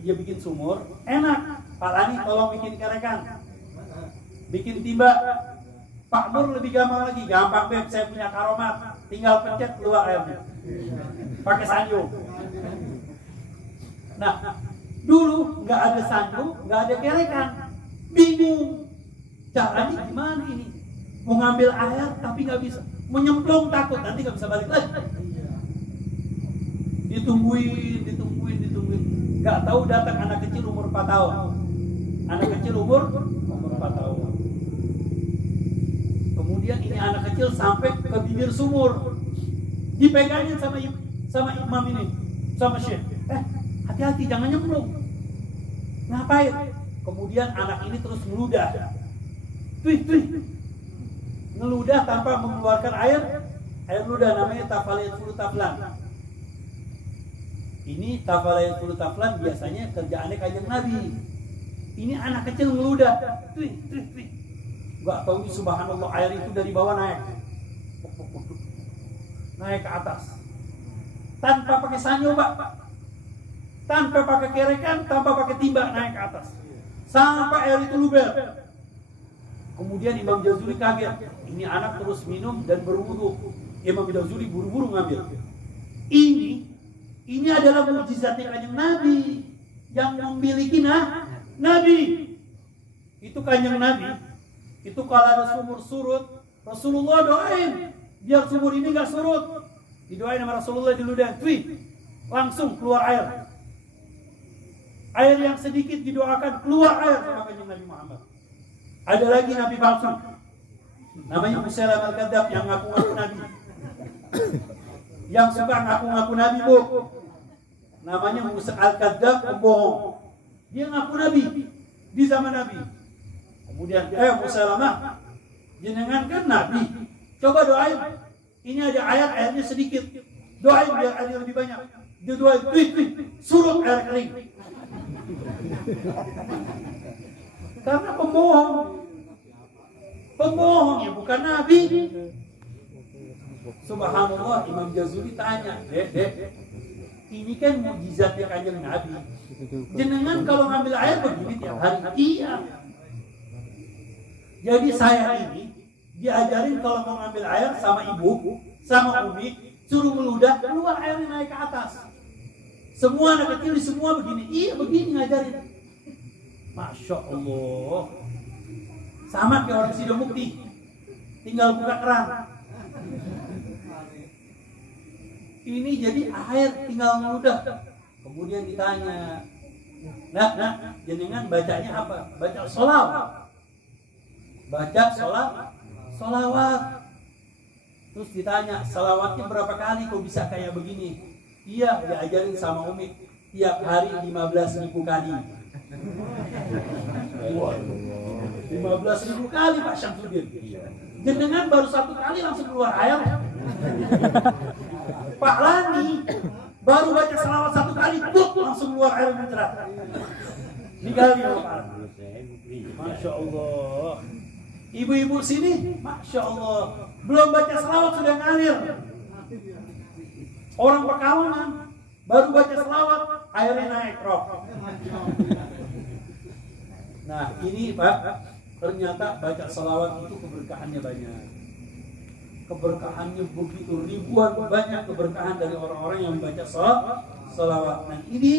dia bikin sumur, enak. Pak Lani tolong bikin kerekan. Bikin timba. Pak Nur lebih gampang lagi, gampang Beb, saya punya karomat, tinggal pencet keluar airnya, pakai sanyo. Nah, dulu nggak ada sanyo, nggak ada kerekan, bingung, caranya gimana ini? Mau ngambil air tapi nggak bisa, menyemplung takut nanti nggak bisa balik lagi. Ditungguin, nggak tahu datang anak kecil umur 4 tahun, anak kecil umur 4 tahun. Kemudian ini anak kecil sampai ke bibir sumur, dipegangin sama imam ini, sama syekh. Hati-hati jangan nyemplung. Ngapain? Kemudian anak ini terus ngeludah, ngeludah tanpa mengeluarkan air ludah, namanya tafalayatul taflan. Ini tafalayatul taflan biasanya kerjaannya kanjeng Nabi. Ini anak kecil ngeludah, Gak tahu subhanallah air itu dari bawah naik ke atas tanpa pakai sanyo, Pak. tanpa pakai kerekan, tanpa pakai timba naik ke atas. Sampai air itu luber. Kemudian Imam Jazuli kaget. Ini anak terus minum dan berwudu. Imam Jazuli buru-buru ngambil. Ini adalah mukjizatnya Kanjeng Nabi yang memiliki Nabi. Itu Kanjeng Nabi. Itu kalau ada sumur surut, Rasulullah doain biar sumur ini gak surut. Didoain sama Rasulullah di ludah, langsung keluar air. Air yang sedikit didoakan keluar air sama Kanjeng Nabi Muhammad. Ada lagi Nabi palsu, namanya Musailamah al-Kadzdzab yang ngaku-ngaku Nabi, yang suka ngaku-ngaku Nabi bu. Namanya Musa al-Kadzdzab, pembohong. Dia ngaku Nabi di zaman Nabi. Kemudian Musailamah, jenengan kan Nabi, coba doain. Ini ada airnya sedikit, doain biar airnya lebih banyak. Dia doain, surut air kering. Karena pembohong ya, bukan Nabi. Subhanallah, Imam Jazuli tanya, Dek, ini kan mukjizatnya Kanjeng Nabi. Jenengan kalau ngambil air begini tiap hari? Iya. Jadi saya ini diajarin kalau mau ngambil air sama ibu, sama umi, suruh meludah, keluar airnya naik ke atas. Semua anak kecil semua begini. Iya begini ngajarin. Masya Allah. Sama kayak orang Sidomukti, tinggal buka keran. Ini jadi air tinggal meludah. Kemudian ditanya, nah, jenengan bacanya apa? Baca sholawat. Baca sholawat. Terus ditanya, sholawatnya berapa kali kok bisa kayak begini? Iya, diajarin sama Umi, tiap hari 15.000 kali. 15.000 kali Pak Syamsuddin. Jenengan baru 1 kali langsung keluar air. Pak Lani baru baca selawat 1 kali, langsung keluar air muncrat. Digali Pak. Masya Allah. Ibu-ibu sini, Masya Allah, belum baca selawat sudah ngalir. Orang Pekalongan baru baca selawat, airnya naik rok. Nah ini Pak, ternyata baca selawat itu keberkahannya banyak. Keberkahannya begitu ribuan, banyak keberkahan dari orang-orang yang membaca selawat. Nah ini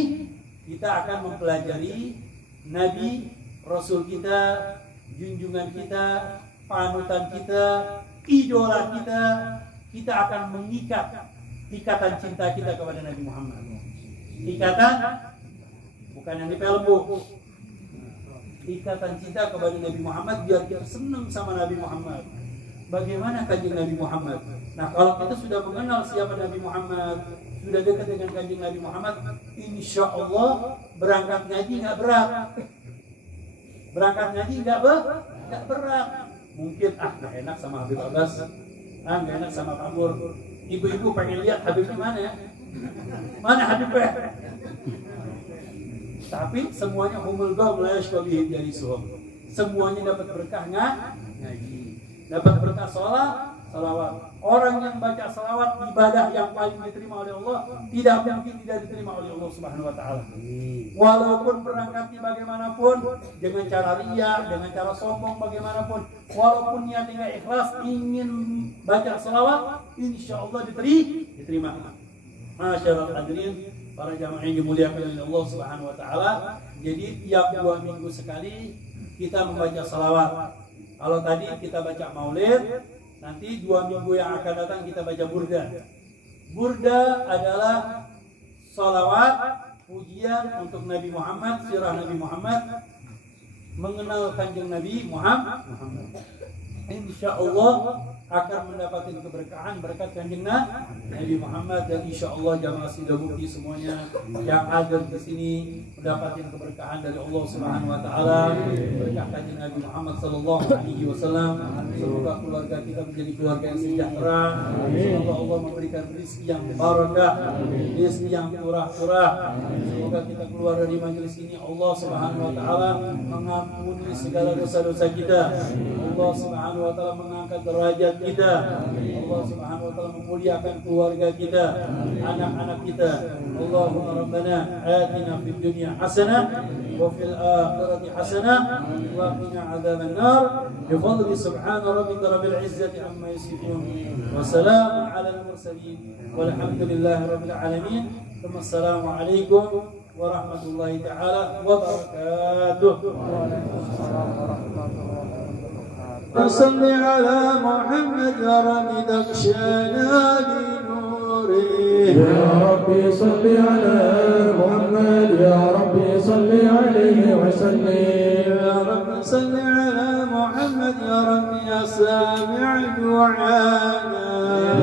kita akan mempelajari Nabi, Rasul kita, junjungan kita, panutan kita, idola kita. Kita akan mengikat ikatan cinta kita kepada Nabi Muhammad. Ikatan bukan yang di film bu. Ikatan cinta kepada Nabi Muhammad biar kita senang sama Nabi Muhammad. Bagaimana kanjeng Nabi Muhammad? Nah kalau kita sudah mengenal siapa Nabi Muhammad, sudah dekat dengan kanjeng Nabi Muhammad, insya Allah berangkat ngaji nggak berat. Berangkat ngaji nggak berat. Mungkin nggak enak sama Habib Abbas, nggak enak sama Pak Mur. Ibu-ibu pengen lihat Habibnya mana ya? Mana Habibnya? Tapi semuanya humul gaum la yashqabihi jalisuhum. Semuanya dapat berkah ngaji. Dapat berkah salawat. Orang yang baca salawat ibadah yang paling diterima oleh Allah, tidak mungkin tidak diterima oleh Allah Subhanahu wa taala. Walaupun berangkatnya bagaimanapun, dengan cara riya, dengan cara sombong bagaimanapun, walaupun niatnya ikhlas ingin baca salawat, insyaallah diterima. Masyaallah hadirin, para jamaah yang dimuliakan oleh Allah Subhanahu wa taala. Jadi tiap 2 minggu sekali kita membaca salawat. Kalau tadi kita baca maulid, nanti 2 minggu yang akan datang kita baca burda. Burda adalah salawat, pujian untuk Nabi Muhammad, sirah Nabi Muhammad, mengenal kanjeng Nabi Muhammad. Insya Allah akan mendapatkan keberkahan berkat kanjeng Nabi Muhammad, dan insya Allah jamaah Sidomukti semuanya yang ada di sini mendapatkan keberkahan dari Allah Subhanahu Wa Taala, berkat kanjeng Nabi Muhammad Sallallahu Alaihi Wasallam. Semoga keluarga kita menjadi keluarga yang sejahtera. Semoga Allah memberikan rezeki yang barakah, rezeki yang murah-murah. Semoga kita keluar dari majelis ini Allah Subhanahu Wa Taala mengampuni segala dosa-dosa kita. Allah Subhanahu Wa Taala mengangkat derajat kita. Allah Subhanahu wa taala memuliakan keluarga kita, anak-anak kita. Allahumma rabbana atina fid dunya hasanah wa fil akhirati hasanah wa qina adzaban nar. Bi fadli subhana rabbika rabbil izzati amma yasifun wa salamun alal mursalin walhamdulillahi rabbil alamin. Assalamu alaikum warahmatullahi taala wabarakatuh. صل على محمد رمد اغشانا بنوره يا ربي صل على محمد يا ربي صل عليه وسلم يا رب صل على محمد يا رب يا سامع دعانا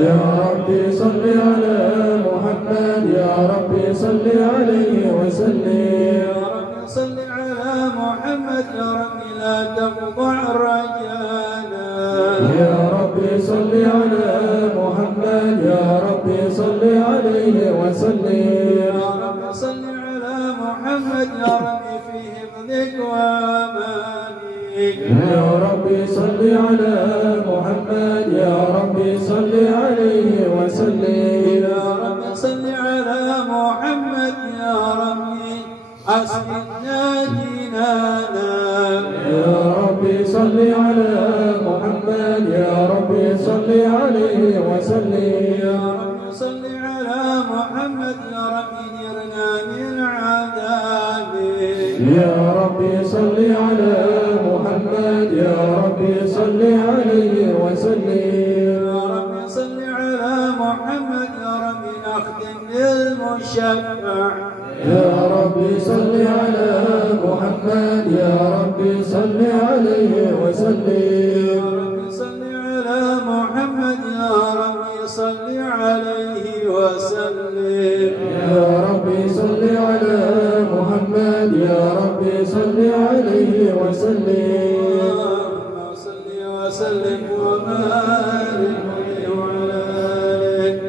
يا ربي صل على محمد يا ربي صل عليه وسلم يا رب صل على محمد يا رب لا تقطع رجانا يا ربي صل على محمد يا ربي صل عليه وسلم يا رب صل على محمد يا رب في حفظك وامانك يا ربي صل على محمد يا ربي صل عليه وسلم يا رب صل على محمد يا ربي أسعدنا جنانا يا ربي صل على محمد يا ربي صل عليه وسلم يا رب صل على محمد يا رب نرنا من عذابك يا ربي صل على محمد يا ربي صل عليه وسلم يا رب صل على محمد يا رب نختم بالمشفع يا ربي صل على محمد يا ربي صل عليه وسلم يا رب صل على محمد يا رب صل عليه وسلم يا ربي صل على محمد يا ربي صل عليه وسلم اللهم صل وسلم وبارك عليه وعلى آله.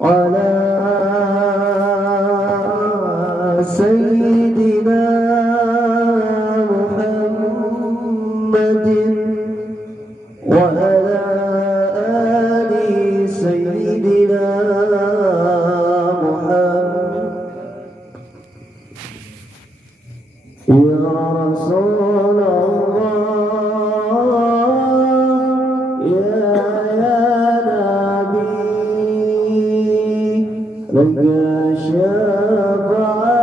على سيدنا محمد وعلى آل سيدنا محمد يا رسول الله يا لك شفاعة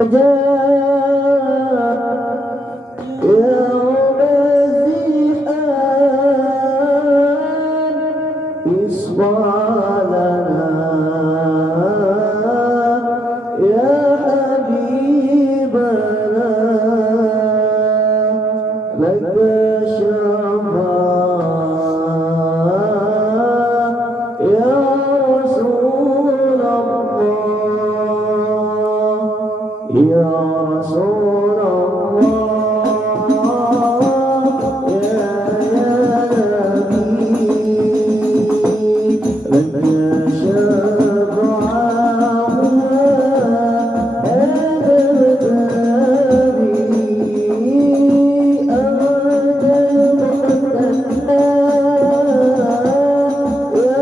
أبد يوم الزحام اصفى لنا يا حبيبنا لك شفاعة يا رسول الله يا رسول الله يا نبي لك شفاعة أبد يا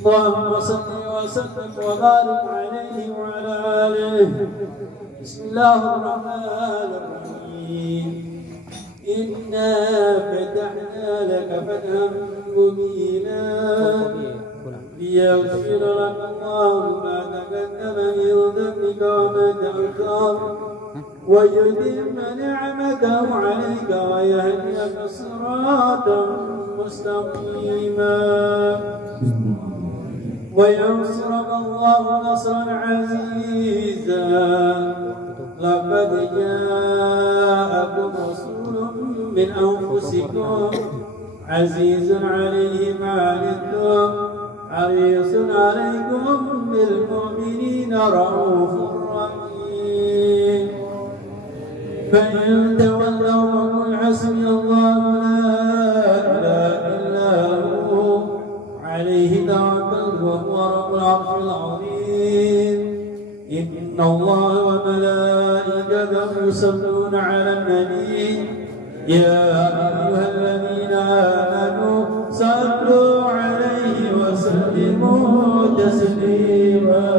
اللهم صل وسلم وبارك عليه وعلى آله. بسم الله الرحمن الرحيم. إنا فتحنا لك فتحا مبينا ليغفر لك الله ما تقدم من ذنبك وما تأخر ويتم نعمته عليك ويهديك صراطا مستقيما وينصرك الله نصرا عزيزا. لقد جاءكم رسول من أنفسكم عزيز عليه ما عنتم حريص عليكم بالمؤمنين رؤوف رحيم. فإن تولوا فقل حسبي الله لا إله إلا هو عليه توكلت وهو رب العرش العظيم. إن الله وملائكته يصلون على النبي يا أيها الذين آمنوا صلوا عليه وسلموا تسليما.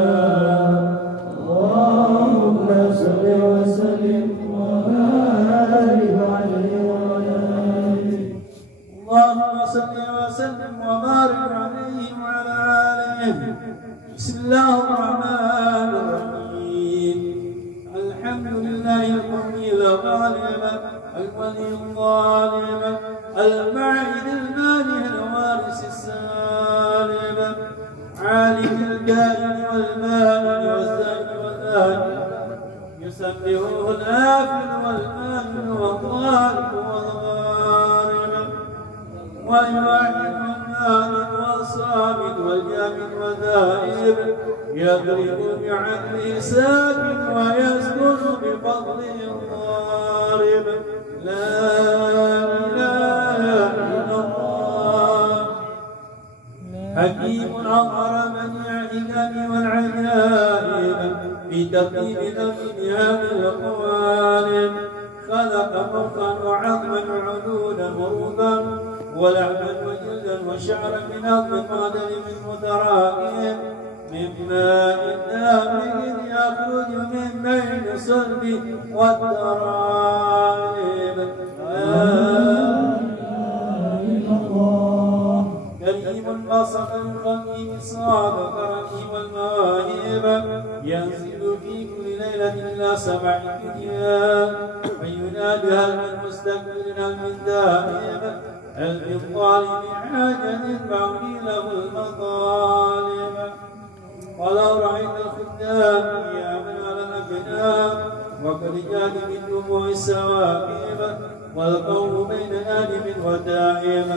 اللهم صل وسلم وبارك عليه وعلى آله. اللهم صل وسلم وبارك عليه وعلى آله. بسم الله الرحمن الرحيم. الحمد لله القوي الغالب الولي الظالم المعيد المانع الوارث السالم عالم الكائن والمائن والزائد والذائب يسبحه الآكل والمائن والظالم والغارب والواحد والنائم والصامت والجامد والذائب يضرب بعدله ساكن ويسكن بفضله الضارب. لا إله إلا الله. حكيم أظهر منيع الحكم والعجائب في ترتيب ترتيبها بالقوالب. خلق مخا وعظما وعدودا وروثا ولحما وجلدا وشعرا من أرض قادر متراكب من ماء دافئ يخرج من بين الصلب والترائب. كريم بسط الخلق بالصعب كريم المواهب ينزل في كل ليلة إلى 7 دنيا فينادها المستكبر من دائب هل من طالب حاجة بعدي له المطالب. ولو رأيت الخدام يعمل على الأبناء وقد جاد من دموع السواكب والقوم بين آدم وتائب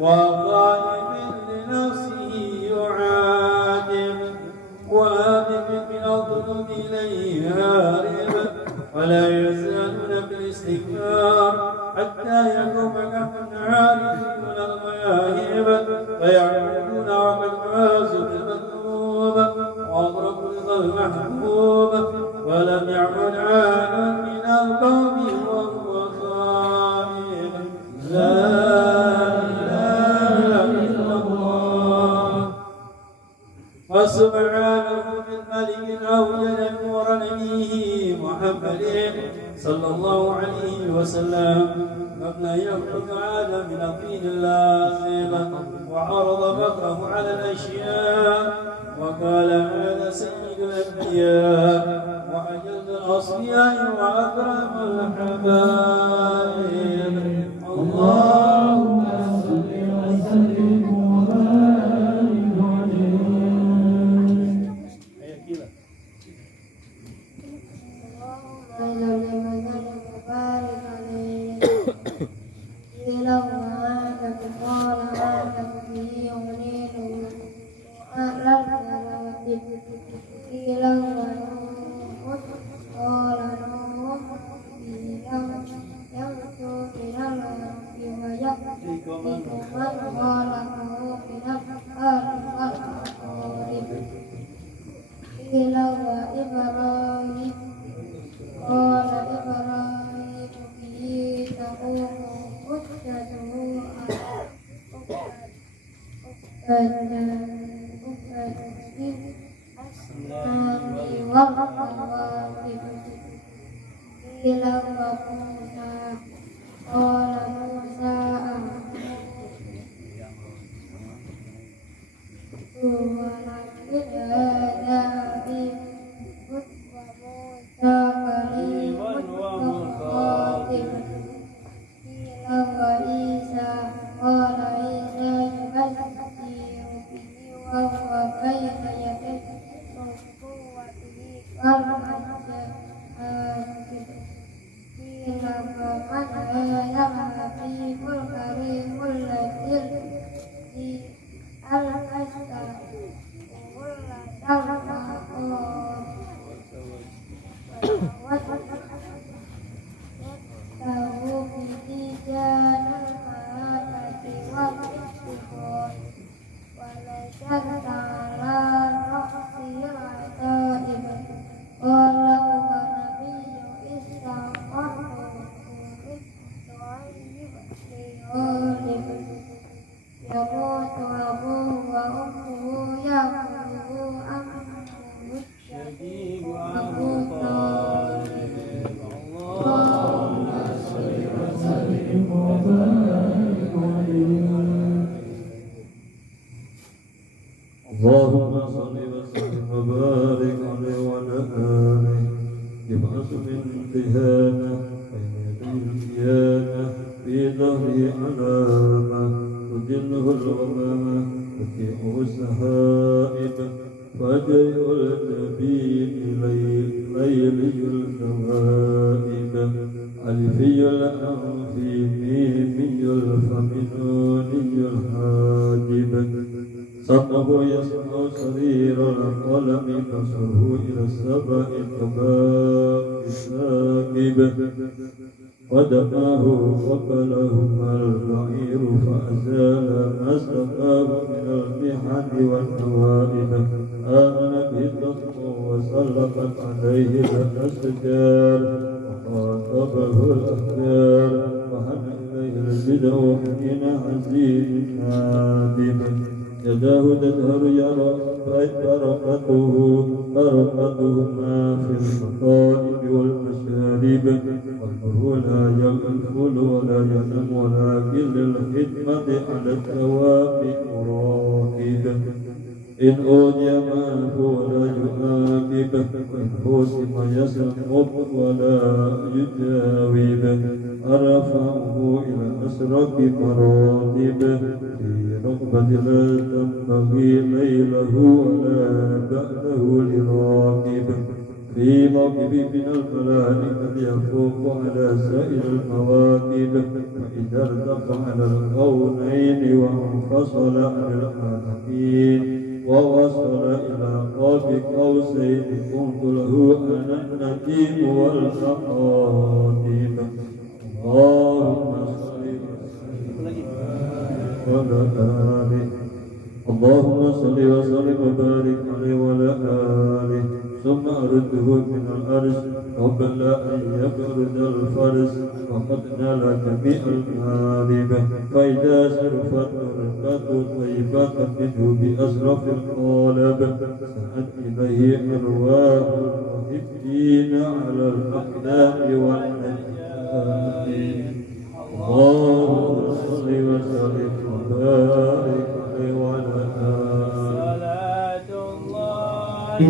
وقائم لنفسه يعاتب وآدم من الظلم إليه هارب ولا يزالون بالاستكبار حتى يقوم كف النهار من المياهب فيعبدون وقد فازوا بالمطلوب وأضربوا رضا المحبوب ولم يعبد عاد من القوم وهو خائب. لا إله إلا الله. وسبحانه بالملك أوجد نور نبيه محمد صلى الله عليه وسلم قبل يخلق آدم من الطين اللازم وعرض فقره على الأشياء وقال هذا سيد الأنبياء وأجل الأصفياء وأكرم الحبائب. اللهم صل وسلم وبارك عليه. اللهم صل وسلم وبارك عليه وعلى آله يبعث من دهانه بين يدي القيامة في ظهره علامة تدله الغمامة تطيعه السحائب فجيء الجبين ليلي الدوائب ألفي الأنف ميمي الفم نوني الحاجب صدقه يسمع سرير القلم بصره إلى السماء القباء الساكب ودماه وقبلهما البعير فأزال ما سقاه من المحن والنوائب آمن بالتقوى وسلطت عليه الأشجار وخاطبه الأخبار وحن إليه البدع حين حزين نادم يداه تدهر يرى بركتهما في المصائب والمشارب قلبه لا يغفل ولا ينام ولكن للخدمة على الثواب مراقب إن أوتي معه ولا يعاقب وإن حسم يسقط ولا يجاوب أرفعه إلى أشرف مراتب في رغبة لا تنبغي ليله ولا بعده لراقب في موكب من الملائكة يفوق على سائر المواكب فإذا ارتفع على الكونين وانفصل عن العالمين ووصل إلى قاب قوسين كنت له أنا النجيم والخطيب اللهم صل وعلى آله اللهم صل وسلم وبارك عليه وعلى آله ثم أرده من الأرش قبل أن يبرد الفرس وقد نال جميع المغارب فإذا صرفت ركبة طيبة منه بأسرف القالب سعت إليه أرواح المحبين على الأقدام والنجاة اللهم صل وسلم وبارك عليه وعلى آله صلاة الله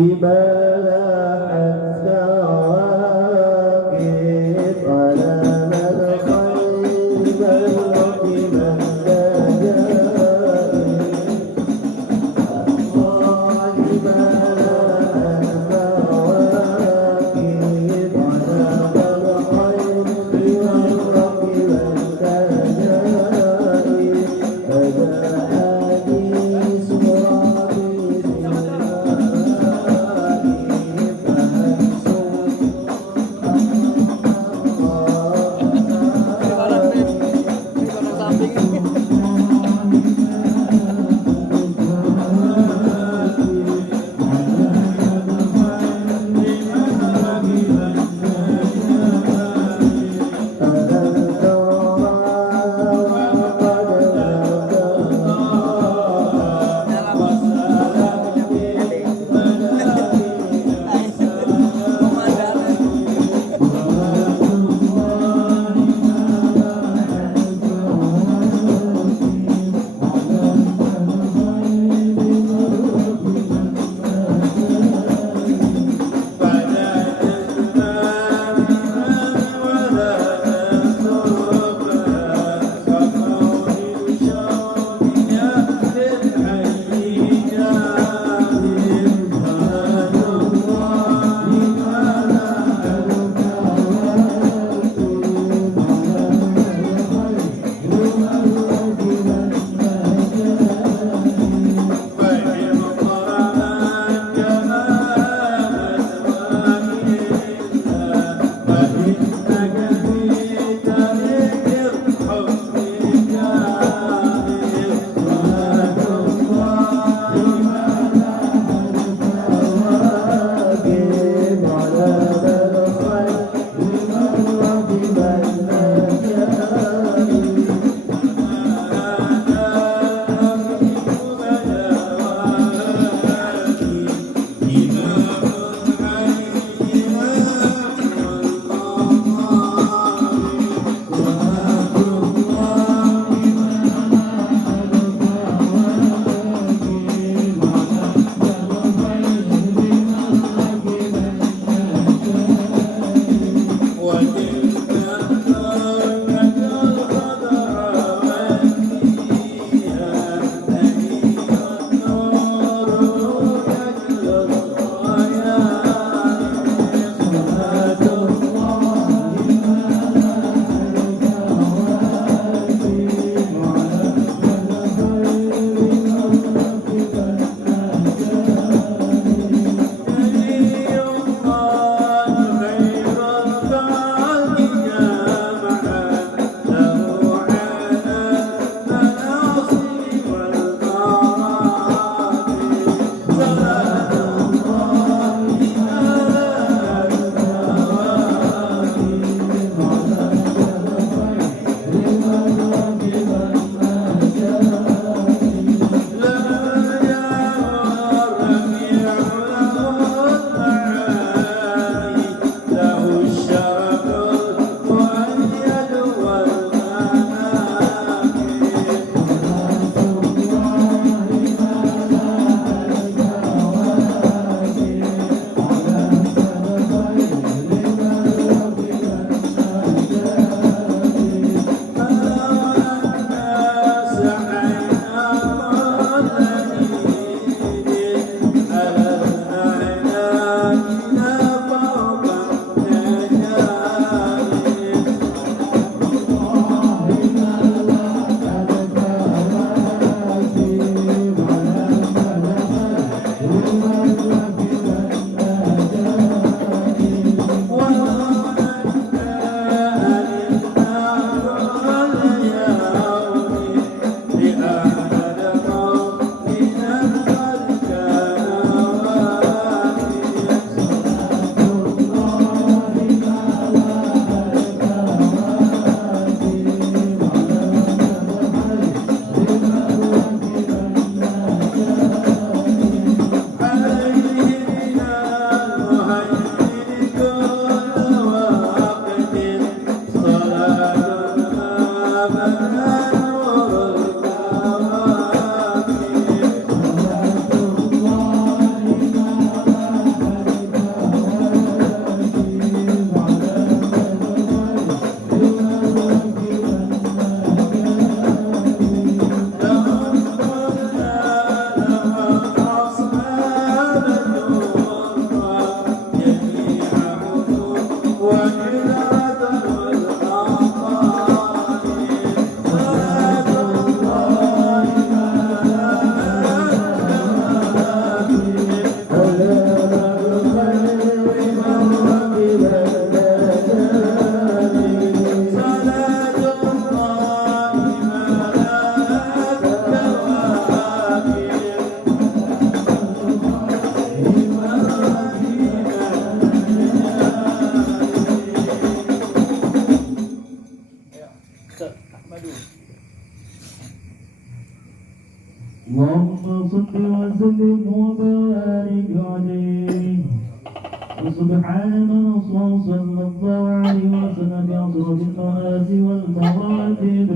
بالمآسي والمراتب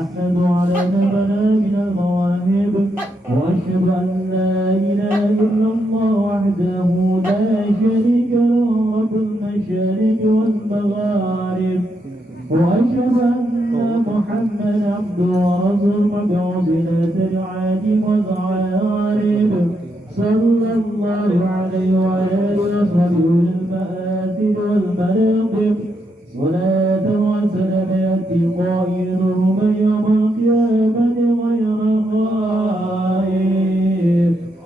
أحمد على نبنا من المواهب وأشهد أن لا إله إلا الله وحده لا شريك له رب المشارق والمغارب وأشهد أن محمدا عبده ورسوله مبعوث إلى العالم والعارف صلى الله عليه وعلى آله وصحبه المآثر والمناقب صلاة وسلام يأتي قائلهم يوم القيامة غير غائب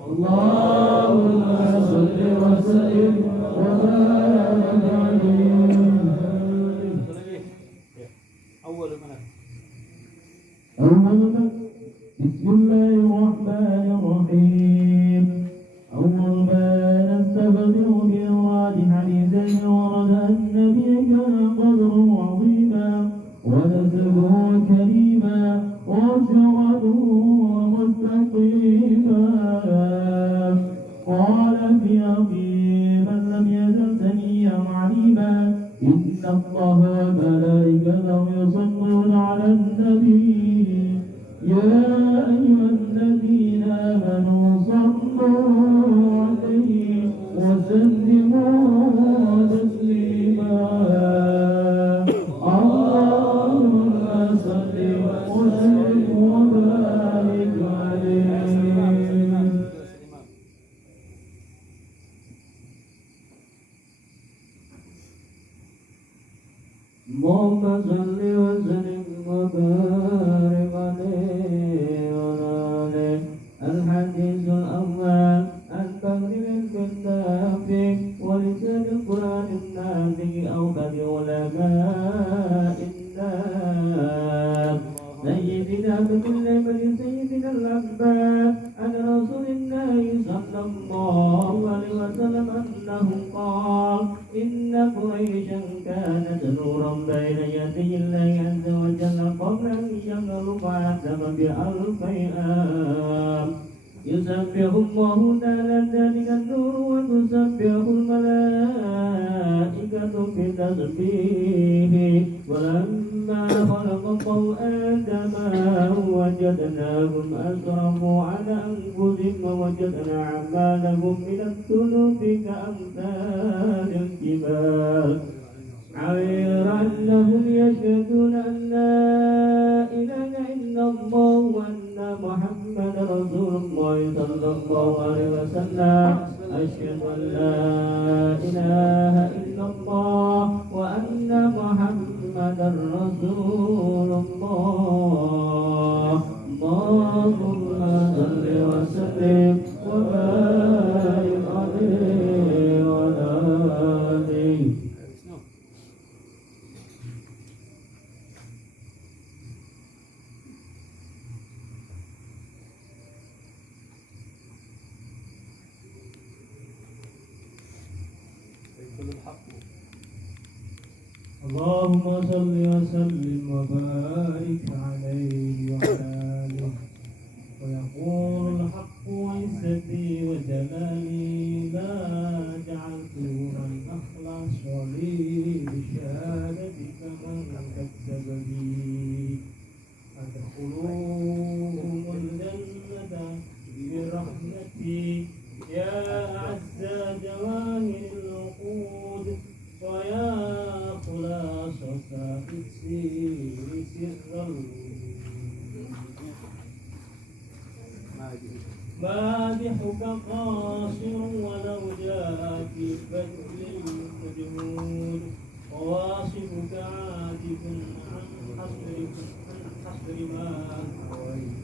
اللهم صل وسلم وبارك عليه. بسم الله الرحمن الرحيم. أول ما نستبدل بإراد حديثين ورد النبي كان قدره عظيما ونسبه كريما وسرده مستقيما. قال في أخي من لم يزل سميعا عليما إن الله وملائكته يصلون على النبي يا أيها الذين آمنوا صلوا عليه وسلموا تسليما. اللهم صل وسلم وبارك عليه. اللهم صل وسلم وبارك عليه وعلى آله. الحديث الأول عن بكر بن نافع ولسان القرآن النافع أو بدء علماء الناس سيدنا بكل من سيدنا الأنبياء عن رسول الله صلى الله عليه وسلم أنه قال إن قريشا كانت نورا بين يدي الله عز وجل قبل أن يخلق آدم ب1000 عام يسبح الله تعالى ذلك النور وتسبح الملائكة بتسبيحه. ولما خلق الله آدم وجدناهم أسرفوا على أنفسهم ووجدنا أعمالهم من الذنوب كأمثال الجبال غير أنهم يشهدون أن لا إله إلا الله وأن محمد رسول الله صلى الله عليه وسلم. أشهد أن لا إله إلا الله وأن محمد رسول الله. اللهم صل وسلم وبارك عليه وعلى آله. اللهم صل وسلم وبارك عليه وعلى آله. ويقول الحق وعزتي وجلالي لا جعلته من أخلص لي بشهادتك من كذب بي. أدخلوهم الجنة برحمتي يا أعز جواهر الوقود ويا خلاصة السير سرا. مادحك قاصر ولو جاء في بدل المجهود وواصفك عاجز عن حصر ما رويت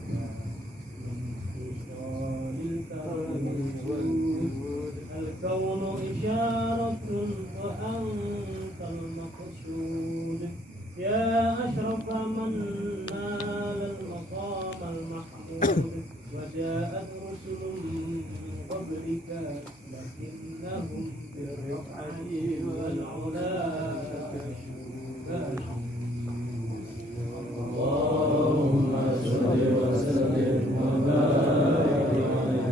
من خصال الكون. الكون إشارة وأنت المقصود يا أشرف من نال المقام المحمود. وجاءت رسل من قبلك لكنهم بالرفعة والعلا كشفوا. اللهم صل وسلم وبارك عليه.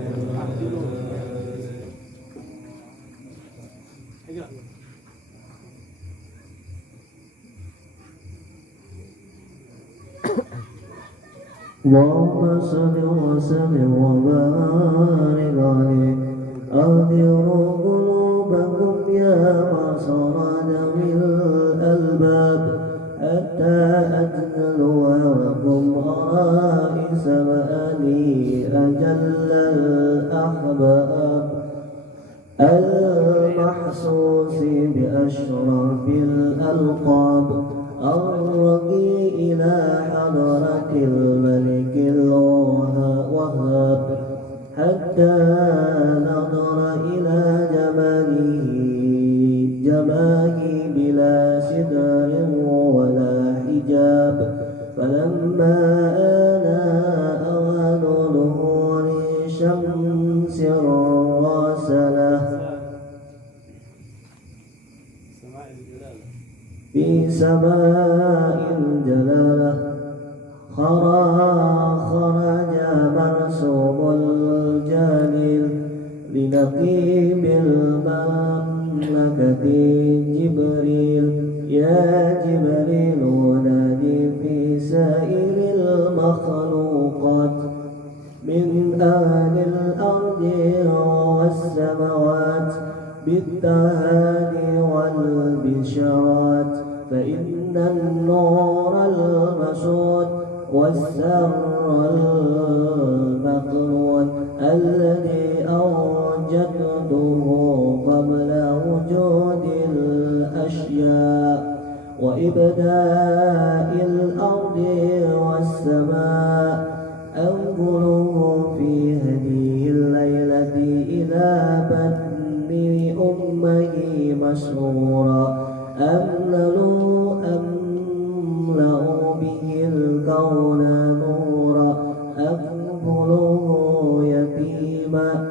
اللهم صل وسلم وبارك عليه أهدروا قلوبكم يا معصر ذوي الألباب حتى أجلوا لكم رئيس مآني أجل الأحباب المحسوس بأشرف الألقاب الرقي إلى حضرة الملك الوهاب حتى نظر إلى جماله بلا ستر ولا حجاب فلما أوان ظهور شمس الراسلة في سماء الجلالة خرج مرسوم الجليل لنقيب المملكة جبريل يا جبريل نادي في سائر المخلوقات من أهل الأرض والسماوات بالتهاني والبشارات فإن النور المسود والسر المقرون الذي أوجدته قبل وجود الأشياء وإبداء الأرض والسماء أنقله في هذه الليلة إلى بطن أمه مسرورا أملأ به الكون نورا أقبله يتيما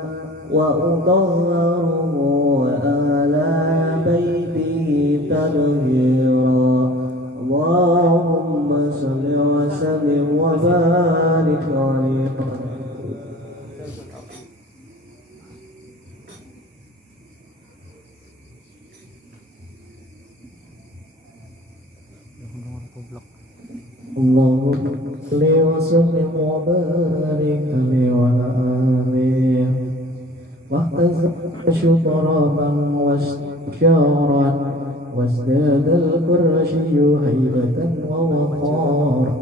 وأطهره وأهل بيته تطهيرا اللهم صل وسلم وبارك عليه اللهم صل وسلم وبارك عليه وعلى آله واهتز شطرا واستبشارا وازداد القرشي هيبة ووقارا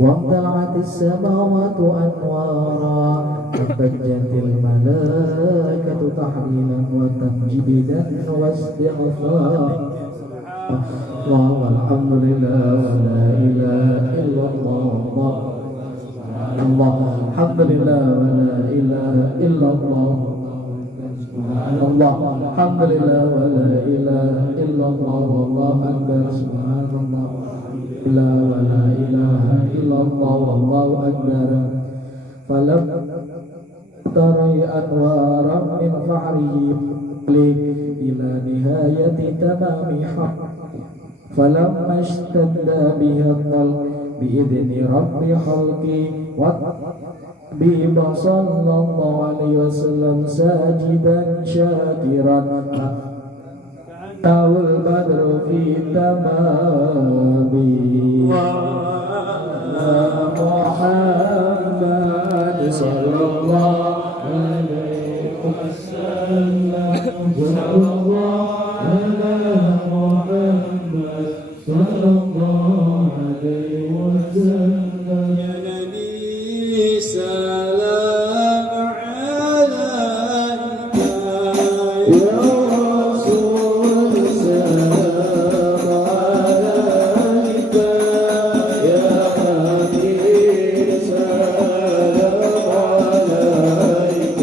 وامتلأت السماوات أنوارا وضجت الملائكة تحليلا وتمجيدا واستغفارا والحمد لله ولا إله إلا الله الحمد لله ولا إله إلا الله الحمد لله ولا إله إلا الله والله أكبر سبحان الله لا ولا إله إلا الله والله أكبر فلم تري أنوارا من فحره إلى نهاية تمام حق فلما اشتد بها الطلق بإذن رب خلقي والحبيب صلى الله عليه وسلم ساجدا شاكرا أتاه البدر في تمامه محمد صلى الله عليه وسلم صلى الله على محمد صلى الله عليه وسلم يا نبي سلام عليك يا رسول سلام عليك يا حبيب سلام عليك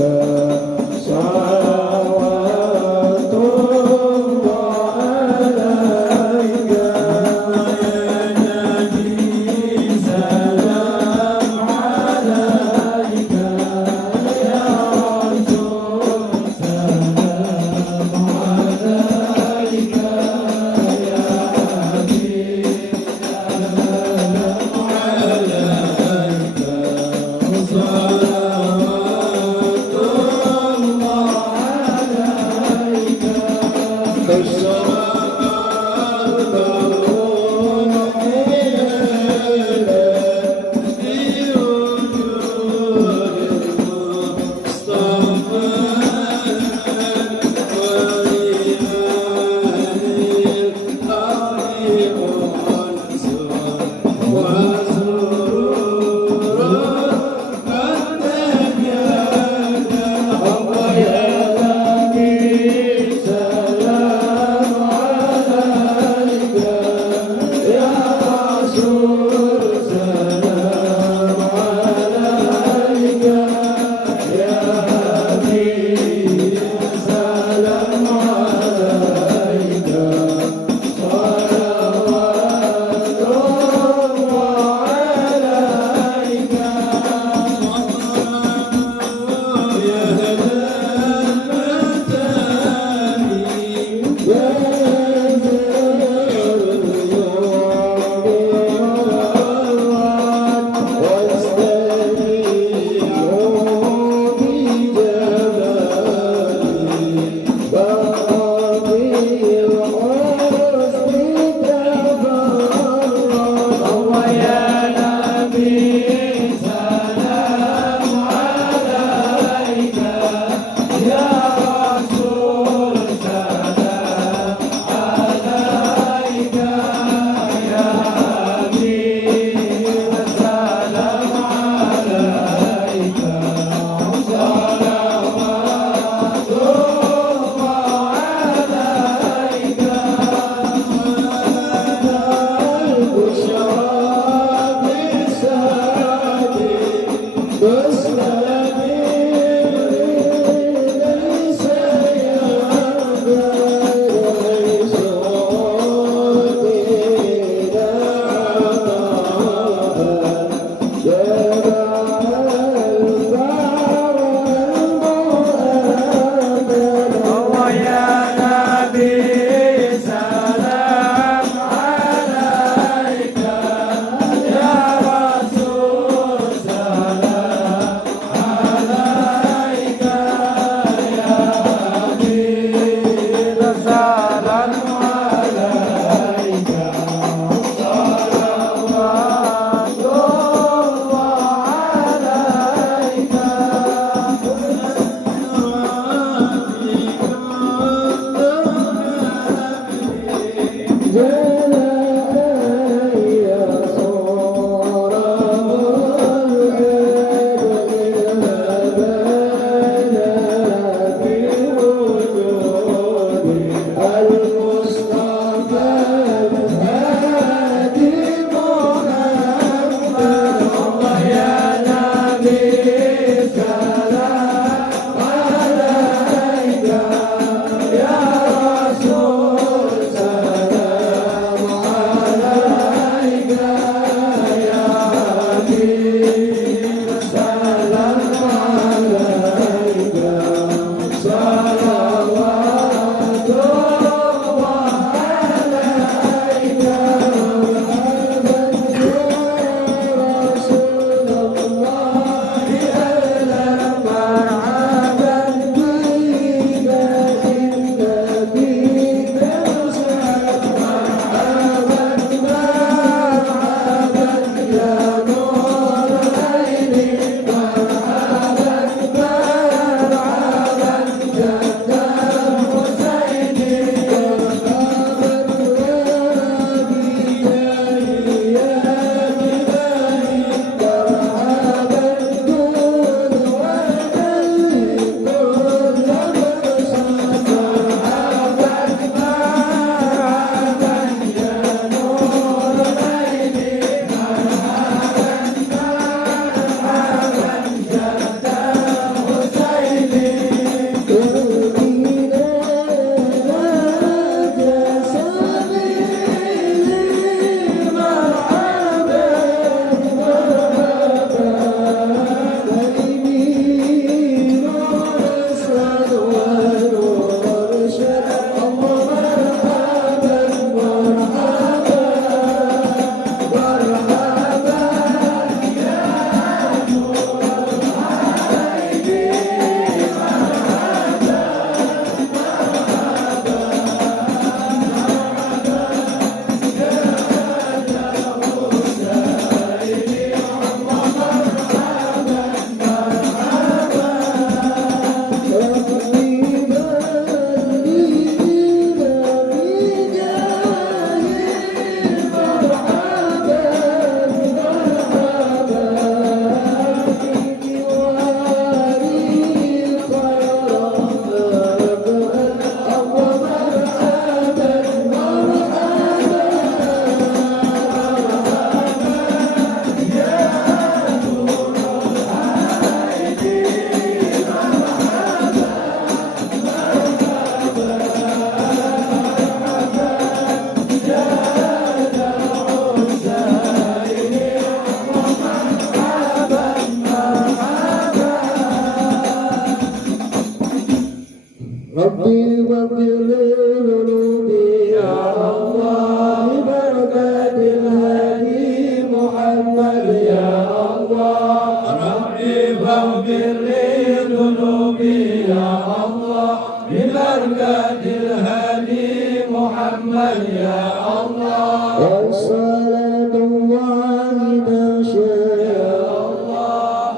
والصلاة الله تغشى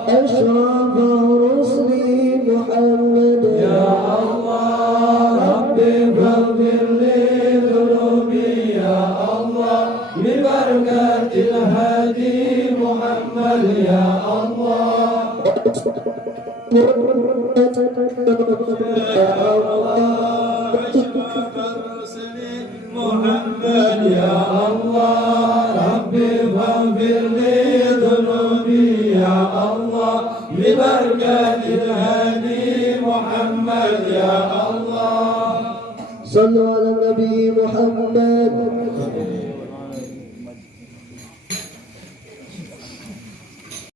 أشرف رسل محمد يا الله ربي فاغفر لي ذنوبي يا الله ببركة الهادي محمد يا الله محمد يا الله ربي فاغفر لي ذنوبي يا الله ببركة الهادي محمد يا الله صلوا على النبي محمد